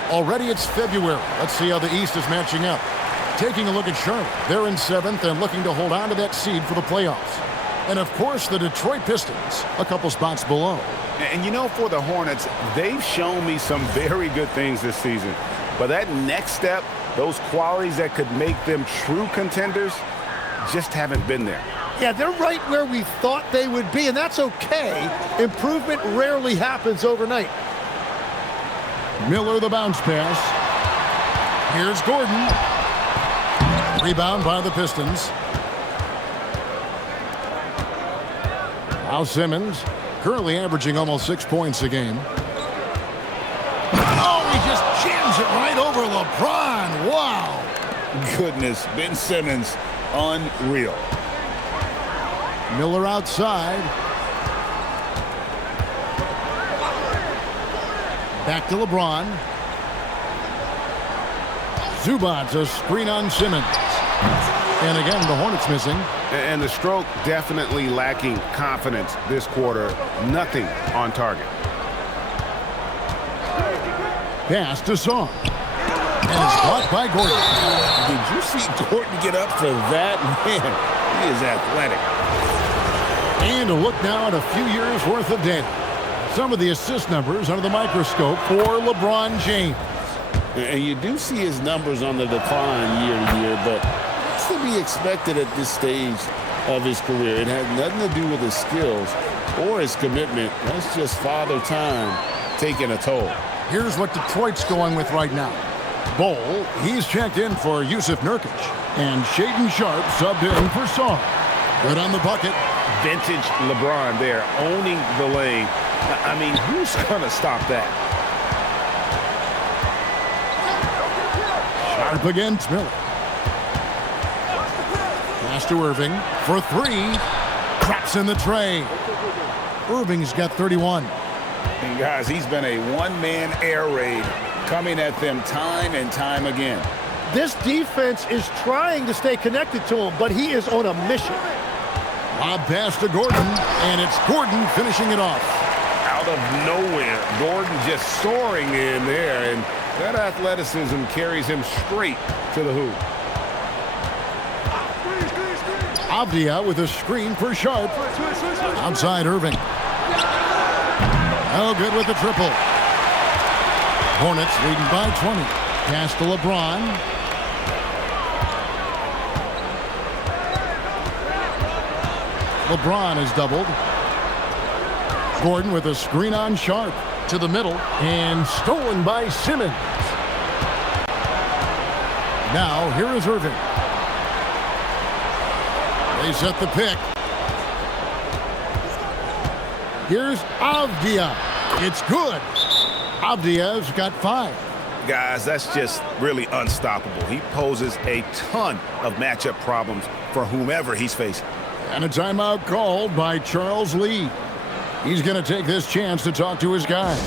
Already it's February. Let's see how the East is matching up. Taking a look at Charlotte. They're in 7th and looking to hold on to that seed for the playoffs. And, of course, the Detroit Pistons, a couple spots below. And, you know, for the Hornets, they've shown me some very good things this season. But that next step, those qualities that could make them true contenders, just haven't been there. Yeah, they're right where we thought they would be, and that's okay. Improvement rarely happens overnight. Miller the bounce pass. Here's Gordon. Rebound by the Pistons. Al Simmons, currently averaging almost 6 points a game. Oh, he just jams it right over LeBron. Wow. Goodness, Ben Simmons, unreal. Miller outside. Back to LeBron. Zubac's a screen on Simmons. And again, the Hornets missing. And the stroke definitely lacking confidence this quarter. Nothing on target. Pass to Song. And it's blocked by Gordon. Did you see Gordon get up for that? Man, he is athletic. And a look now at a few years' worth of data. Some of the assist numbers under the microscope for LeBron James. And you do see his numbers on the decline year to year, but that's to be expected at this stage of his career. It has nothing to do with his skills or his commitment. That's just father time taking a toll. Here's what Detroit's going with right now. Bol, he's checked in for Yusuf Nurkic. And Shaedon Sharpe subbed in for Song. Good on the bucket. Vintage LeBron there, owning the lane. I mean, who's going to stop that? Sharpe against Miller. Pass to Irving for three. Traps in the tray. Irving's got 31. And guys, he's been a one-man air raid coming at them time and time again. This defense is trying to stay connected to him, but he is on a mission. Lob pass to Gordon, and it's Gordon finishing it off. Out of nowhere, Gordon just soaring in there, and that athleticism carries him straight to the hoop. Avdia with a screen for Sharpe. Outside Irving. Oh, good with the triple. Hornets leading by 20. Pass to LeBron. LeBron is doubled. Gordon with a screen on Sharpe to the middle and stolen by Simmons. Now here is Irving. They set the pick. Here's Avdia. It's good. Avdia's got 5. Guys, that's just really unstoppable. He poses a ton of matchup problems for whomever he's facing. And a timeout called by Charles Lee. He's going to take this chance to talk to his guys.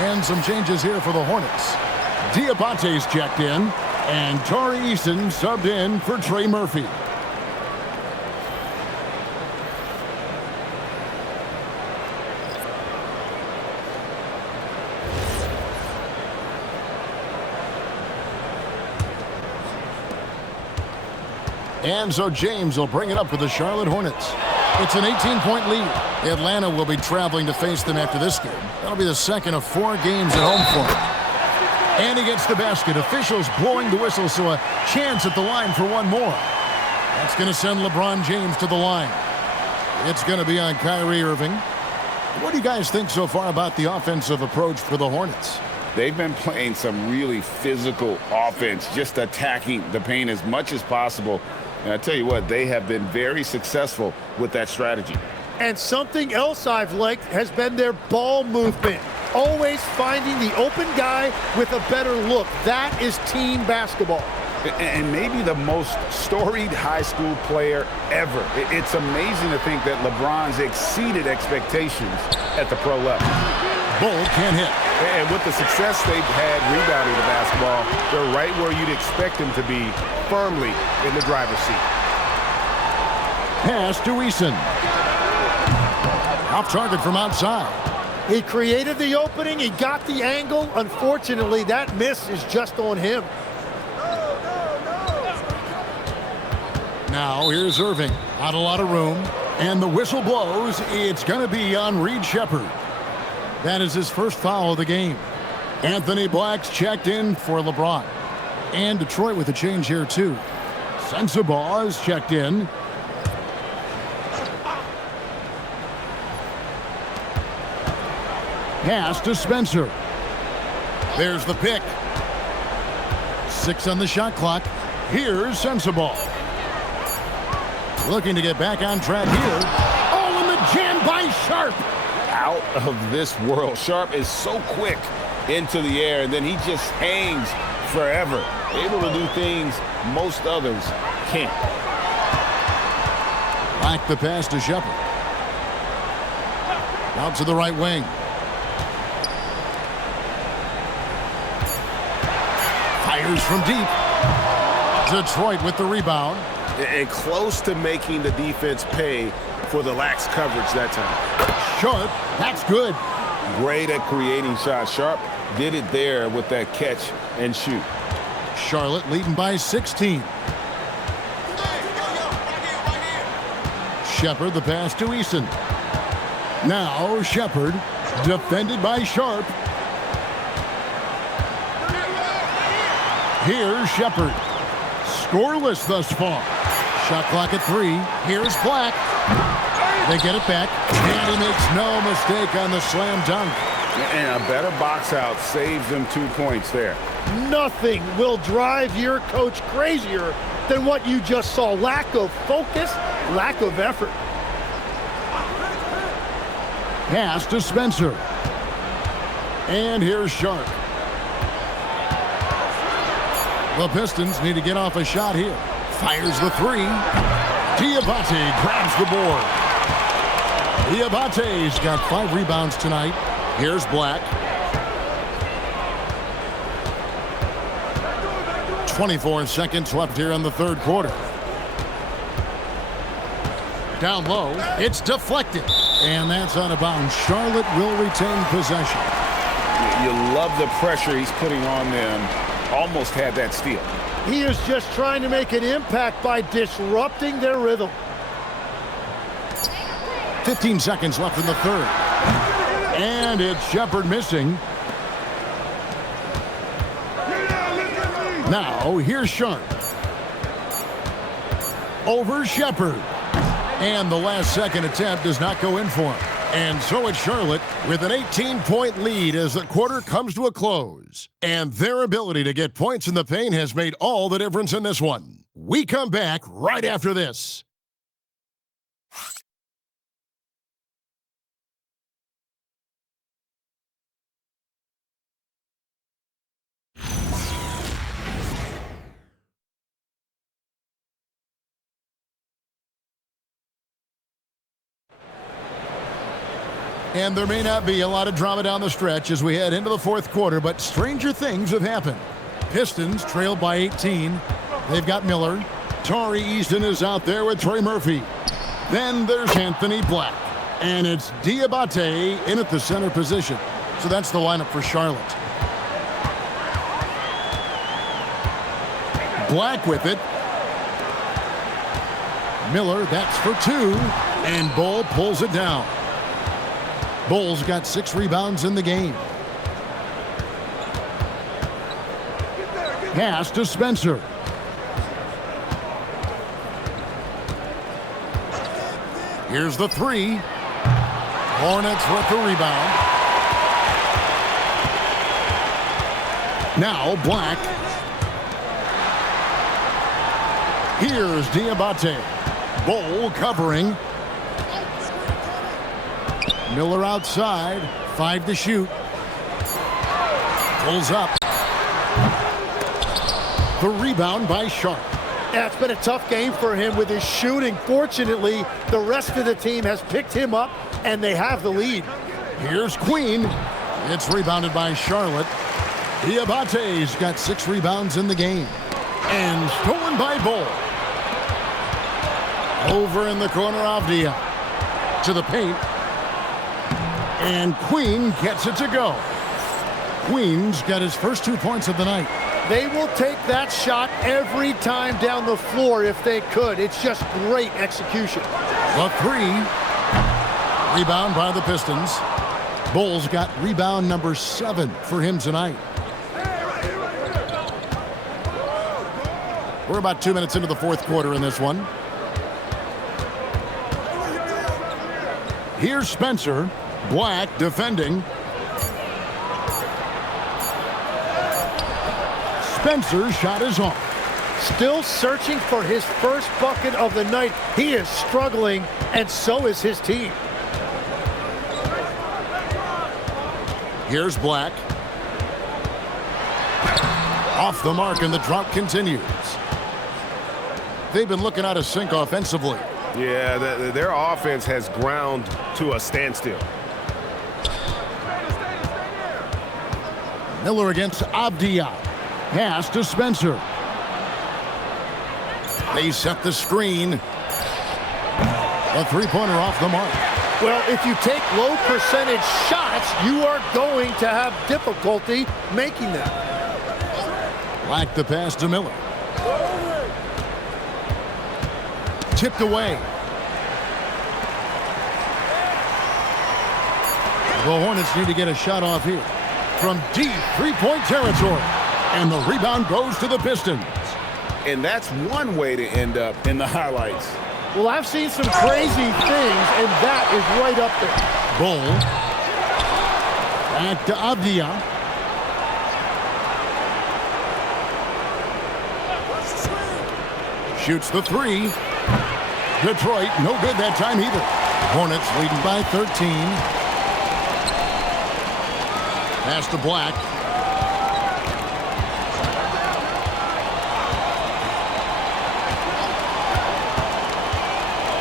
And some changes here for the Hornets. Diabate's checked in, and Tari Eason subbed in for Trey Murphy. And so James will bring it up for the Charlotte Hornets. It's an 18-point lead. Atlanta will be traveling to face them after this game. That'll be the second of 4 games at home for him. And he gets the basket. Officials blowing the whistle, so a chance at the line for one more. That's going to send LeBron James to the line. It's going to be on Kyrie Irving. What do you guys think so far about the offensive approach for the Hornets? They've been playing some really physical offense, just attacking the paint as much as possible. And I tell you what, they have been very successful with that strategy. And something else I've liked has been their ball movement. Always finding the open guy with a better look. That is team basketball. And maybe the most storied high school player ever. It's amazing to think that LeBron's exceeded expectations at the pro level. Bull can't hit. And with the success they've had rebounding the basketball, they're right where you'd expect them to be, firmly in the driver's seat. Pass to Eason. Off target from outside. He created the opening. He got the angle. Unfortunately, that miss is just on him. Now here's Irving. Not a lot of room. And the whistle blows. It's going to be on Reed Shepherd. That is his first foul of the game. Anthony Black's checked in for LeBron. And Detroit with a change here, too. Sensabaugh is checked in. Pass to Spencer. There's the pick. 6 on the shot clock. Here's Sensabaugh. Looking to get back on track here. Oh, and the jam by Sharp. Out of this world. Sharp is so quick into the air, and then he just hangs forever. Able to do things most others can't. Back the pass to Shepherd. Out to the right wing. Fires from deep. Detroit with the rebound. And close to making the defense pay for the lax coverage that time. Sharp, that's good. Great at creating shots. Sharp did it there with that catch and shoot. Charlotte leading by 16. Shepherd, the pass to Eason. Now Shepherd, defended by Sharp. Here's Shepherd. Scoreless thus far. Shot clock at 3. Here's Black. They get it back. And he makes no mistake on the slam dunk. And a better box out saves them 2 points there. Nothing will drive your coach crazier than what you just saw. Lack of focus, lack of effort. Pass to Spencer. And here's Sharp. The Pistons need to get off a shot here. Fires the three. Diabate grabs the board. Diabate's got 5 rebounds tonight. Here's Black. 24 seconds left here in the third quarter. Down low, it's deflected. And that's out of bounds. Charlotte will retain possession. You love the pressure he's putting on them. Almost had that steal. He is just trying to make an impact by disrupting their rhythm. 15 seconds left in the third. And it's Shepard missing. Now, here's Sharp. Over Shepard. And the last second attempt does not go in for him. And so it's Charlotte with an 18-point lead as the quarter comes to a close. And their ability to get points in the paint has made all the difference in this one. We come back right after this. And there may not be a lot of drama down the stretch as we head into the fourth quarter, but stranger things have happened. Pistons trailed by 18. They've got Miller. Tari Easton is out there with Trey Murphy. Then there's Anthony Black. And it's Diabate in at the center position. So that's the lineup for Charlotte. Black with it. Miller, that's for 2. And Bull pulls it down. Bull's got 6 rebounds in the game. Pass to Spencer. Here's the 3. Hornets with the rebound. Now Black. Here's Diabate. Bull covering. Miller outside, 5 to shoot. Pulls up. The rebound by Sharp. Yeah, it's been a tough game for him with his shooting. Fortunately, the rest of the team has picked him up, and they have the lead. Here's Queen. It's rebounded by Charlotte. Diabate's got 6 rebounds in the game. And stolen by Bull. Over in the corner of Dia. To the paint. And Queen gets it to go. Queen's got his first 2 points of the night. They will take that shot every time down the floor if they could. It's just great execution. The 3. Rebound by the Pistons. Bull's got rebound number 7 for him tonight. We're about 2 minutes into the fourth quarter in this one. Here's Spencer. Black defending. Spencer's shot is off. Still searching for his first bucket of the night. He is struggling, and so is his team. Here's Black. Off the mark, and the drought continues. They've been looking out of sync offensively. Yeah, their offense has ground to a standstill. Miller against Abdia. Pass to Spencer. They set the screen. A 3-pointer off the mark. Well, if you take low percentage shots, you are going to have difficulty making them. Black the pass to Miller. Tipped away. The Hornets need to get a shot off here. From deep 3-point territory. And the rebound goes to the Pistons. And that's one way to end up in the highlights. Well, I've seen some crazy things, and that is right up there. Bull. Back to Abdia. Shoots the 3. Detroit, no good that time either. Hornets leading by 13. Pass to Black.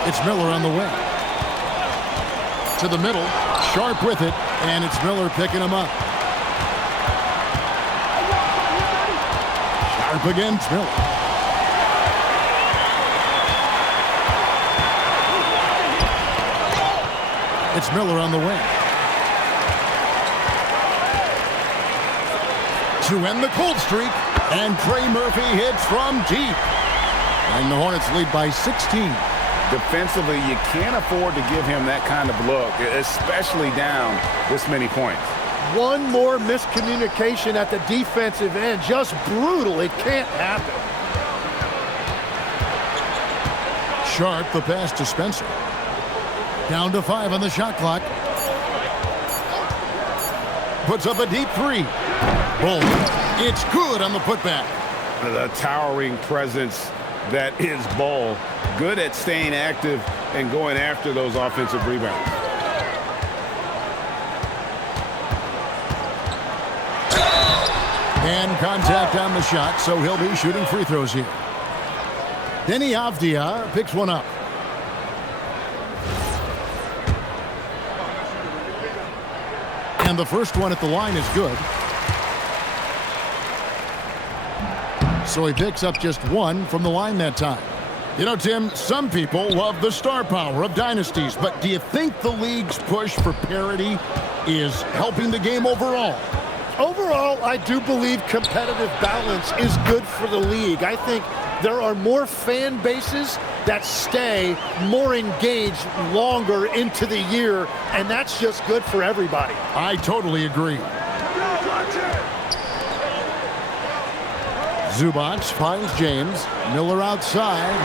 It's Miller on the wing. To the middle. Sharp with it. And it's Miller picking him up. Sharp against Miller. It's Miller on the wing. To end the cold streak. And Trey Murphy hits from deep. And the Hornets lead by 16. Defensively, you can't afford to give him that kind of look, especially down this many points. One more miscommunication at the defensive end. Just brutal. It can't happen. Sharp, the pass to Spencer. Down to 5 on the shot clock. Puts up a deep 3. Bull. It's good on the putback. The towering presence that is Ball. Good at staying active and going after those offensive rebounds. And contact on the shot, so he'll be shooting free throws here. Denny Avdia picks one up. And the first one at the line is good. So he picks up just one from the line that time. You know, Tim, some people love the star power of dynasties, but do you think the league's push for parity is helping the game overall? Overall, I do believe competitive balance is good for the league. I think there are more fan bases that stay more engaged longer into the year, and that's just good for everybody. I totally agree. Zubac finds James. Miller outside.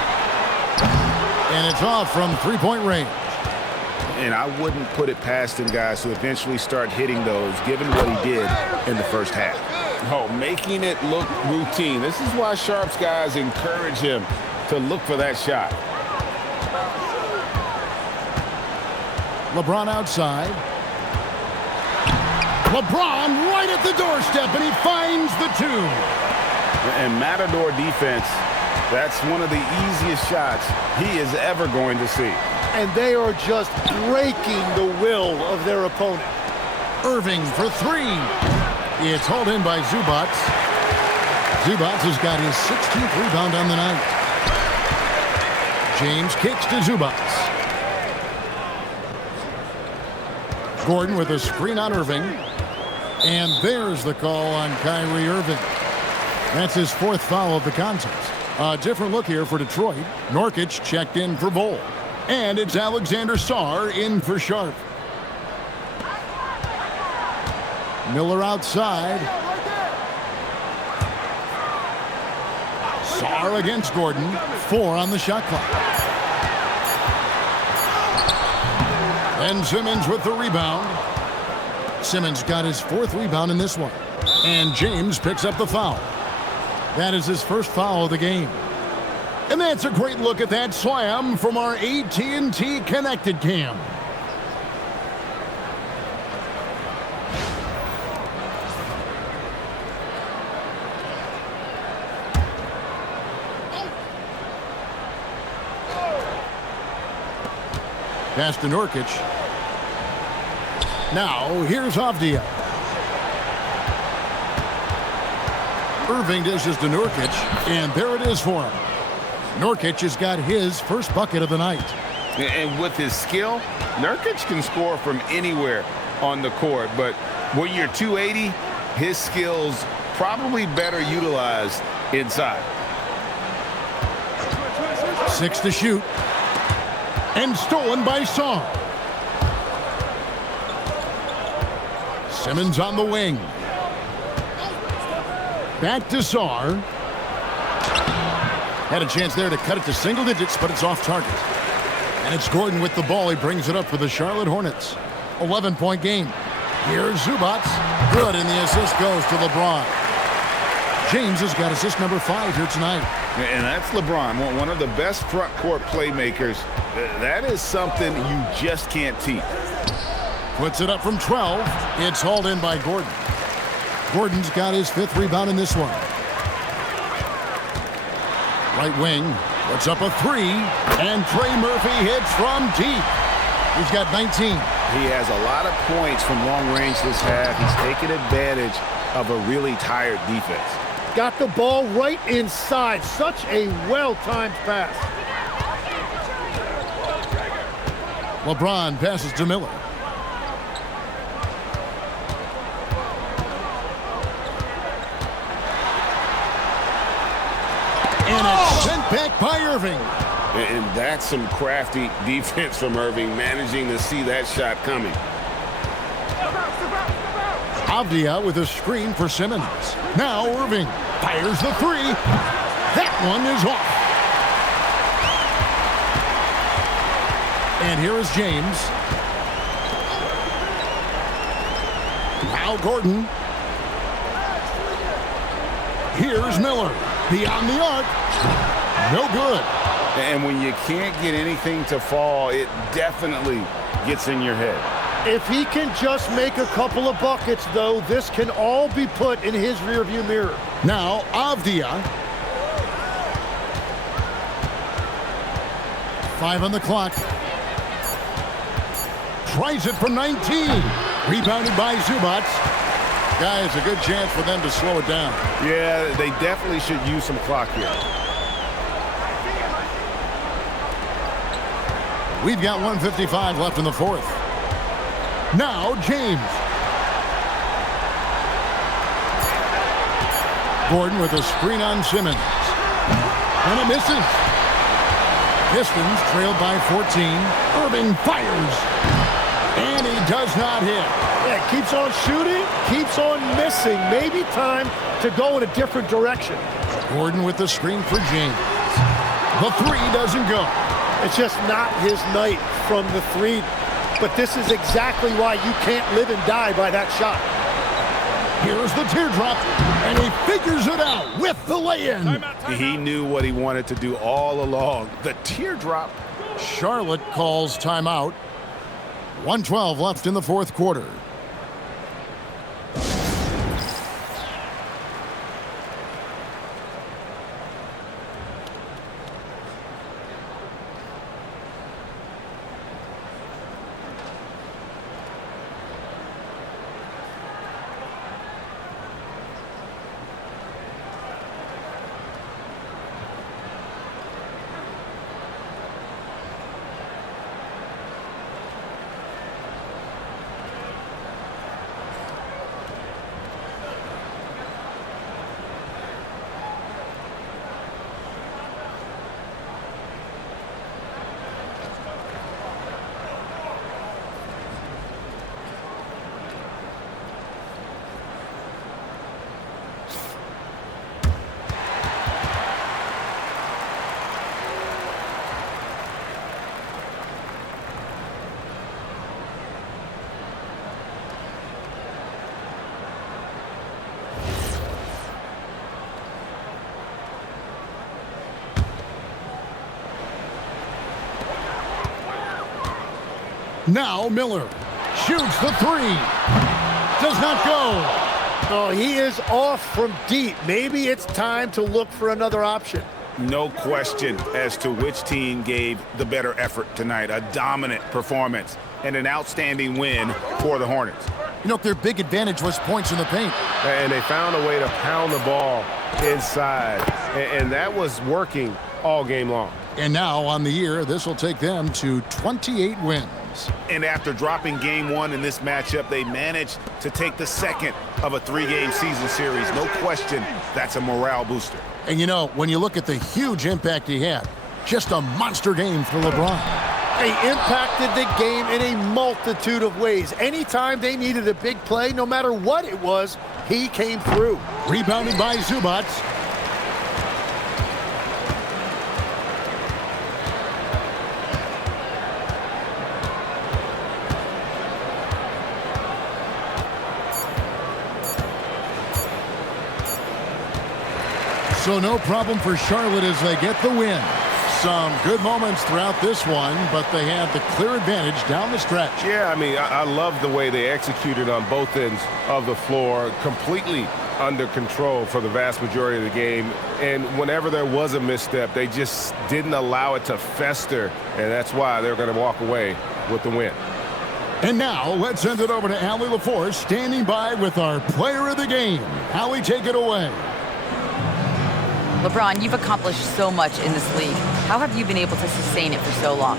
And it's off from three-point range. And I wouldn't put it past him, guys, to eventually start hitting those, given what he did in the first half. Oh, making it look routine. This is why Sharp's guys encourage him to look for that shot. LeBron outside. LeBron right at the doorstep, and he finds the 2. And Matador defense, that's one of the easiest shots he is ever going to see. And they are just breaking the will of their opponent. Irving for 3. It's hauled in by Zubac. Zubac has got his 16th rebound on the night. James kicks to Zubac. Gordon with a screen on Irving. And there's the call on Kyrie Irving. That's his 4th foul of the contest. A different look here for Detroit. Nurkic checked in for Bol. And it's Alexander Sarr in for Sharp. Miller outside. Sarr against Gordon. 4 on the shot clock. And Simmons with the rebound. Simmons got his 4th rebound in this one. And James picks up the foul. That is his first foul of the game. And that's a great look at that slam from our AT&T Connected Cam. Pass to Nurkic. Now, here's Avdia. Irving dishes to Nurkic, and there it is for him. Nurkic has got his first bucket of the night. And with his skill, Nurkic can score from anywhere on the court. But when you're 280, his skills probably better utilized inside. 6 to shoot. And stolen by Sarr. Simmons on the wing. Back to Sarr. Had a chance there to cut it to single digits, but it's off target. And it's Gordon with the ball. He brings it up for the Charlotte Hornets. 11-point game. Here's Zubac. Good, and the assist goes to LeBron. James has got assist number 5 here tonight. And that's LeBron, one of the best front court playmakers. That is something you just can't teach. Puts it up from 12. It's hauled in by Gordon. Gordon's got his 5th rebound in this one. Right wing puts up a 3, and Trey Murphy hits from deep. He's got 19. He has a lot of points from long range this half. He's taken advantage of a really tired defense. Got the ball right inside. Such a well-timed pass. LeBron passes to Miller. And it's sent back by Irving. And that's some crafty defense from Irving, managing to see that shot coming. Avdia with a screen for Simmons. Now Irving fires the 3. That one is off. And here is James. Now Gordon. Here's Miller. Beyond the arc. No good. And when you can't get anything to fall, it definitely gets in your head. If he can just make a couple of buckets, though, this can all be put in his rearview mirror. Now Avdia. 5 on the clock. Tries it from 19. Rebounded by Zubac. Guys, a good chance for them to slow it down. Yeah, they definitely should use some clock here. We've got 1:55 left in the 4th. Now James. Gordon with a screen on Simmons. And it misses. Pistons trailed by 14. Irving fires. And he does not hit. Yeah, keeps on shooting, keeps on missing. Maybe time to go in a different direction. Gordon with the screen for James. The 3 doesn't go. It's just not his night from the 3. But this is exactly why you can't live and die by that shot. Here's the teardrop, and he figures it out with the lay-in. He knew what he wanted to do all along. The teardrop. Charlotte calls timeout. 1:12 left in the 4th quarter. Now Miller shoots the 3. Does not go. Oh, he is off from deep. Maybe it's time to look for another option. No question as to which team gave the better effort tonight. A dominant performance and an outstanding win for the Hornets. You know, their big advantage was points in the paint. And they found a way to pound the ball inside. And that was working all game long. And now on the year, this will take them to 28 wins. And after dropping game 1 in this matchup, they managed to take the second of a 3-game season series. No question, that's a morale booster. And you know, when you look at the huge impact he had, just a monster game for LeBron. He impacted the game in a multitude of ways. Anytime they needed a big play, no matter what it was, he came through. Rebounded by Zubac. So no problem for Charlotte as they get the win. Some good moments throughout this one, but they had the clear advantage down the stretch. Yeah, I mean, I love the way they executed on both ends of the floor, completely under control for the vast majority of the game. And whenever there was a misstep, they just didn't allow it to fester, and that's why they're going to walk away with the win. And now, let's send it over to Allie LaForce, standing by with our player of the game. Allie, take it away. LeBron, you've accomplished so much in this league. How have you been able to sustain it for so long?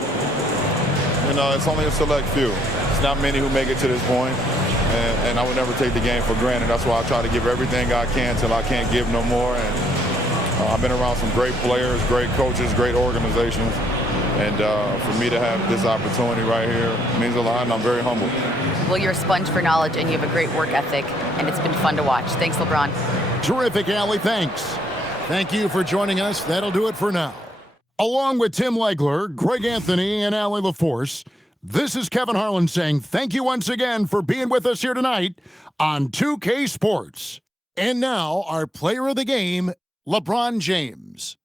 You know, it's only a select few. It's not many who make it to this point, and I would never take the game for granted. That's why I try to give everything I can till I can't give no more. And I've been around some great players, great coaches, great organizations. And for me to have this opportunity right here means a lot, and I'm very humbled. Well, you're a sponge for knowledge, and you have a great work ethic, and it's been fun to watch. Thanks, LeBron. Terrific, Allie. Thanks. Thank you for joining us. That'll do it for now. Along with Tim Legler, Greg Anthony, and Allie LaForce, this is Kevin Harlan saying thank you once again for being with us here tonight on 2K Sports. And now, our player of the game, LeBron James.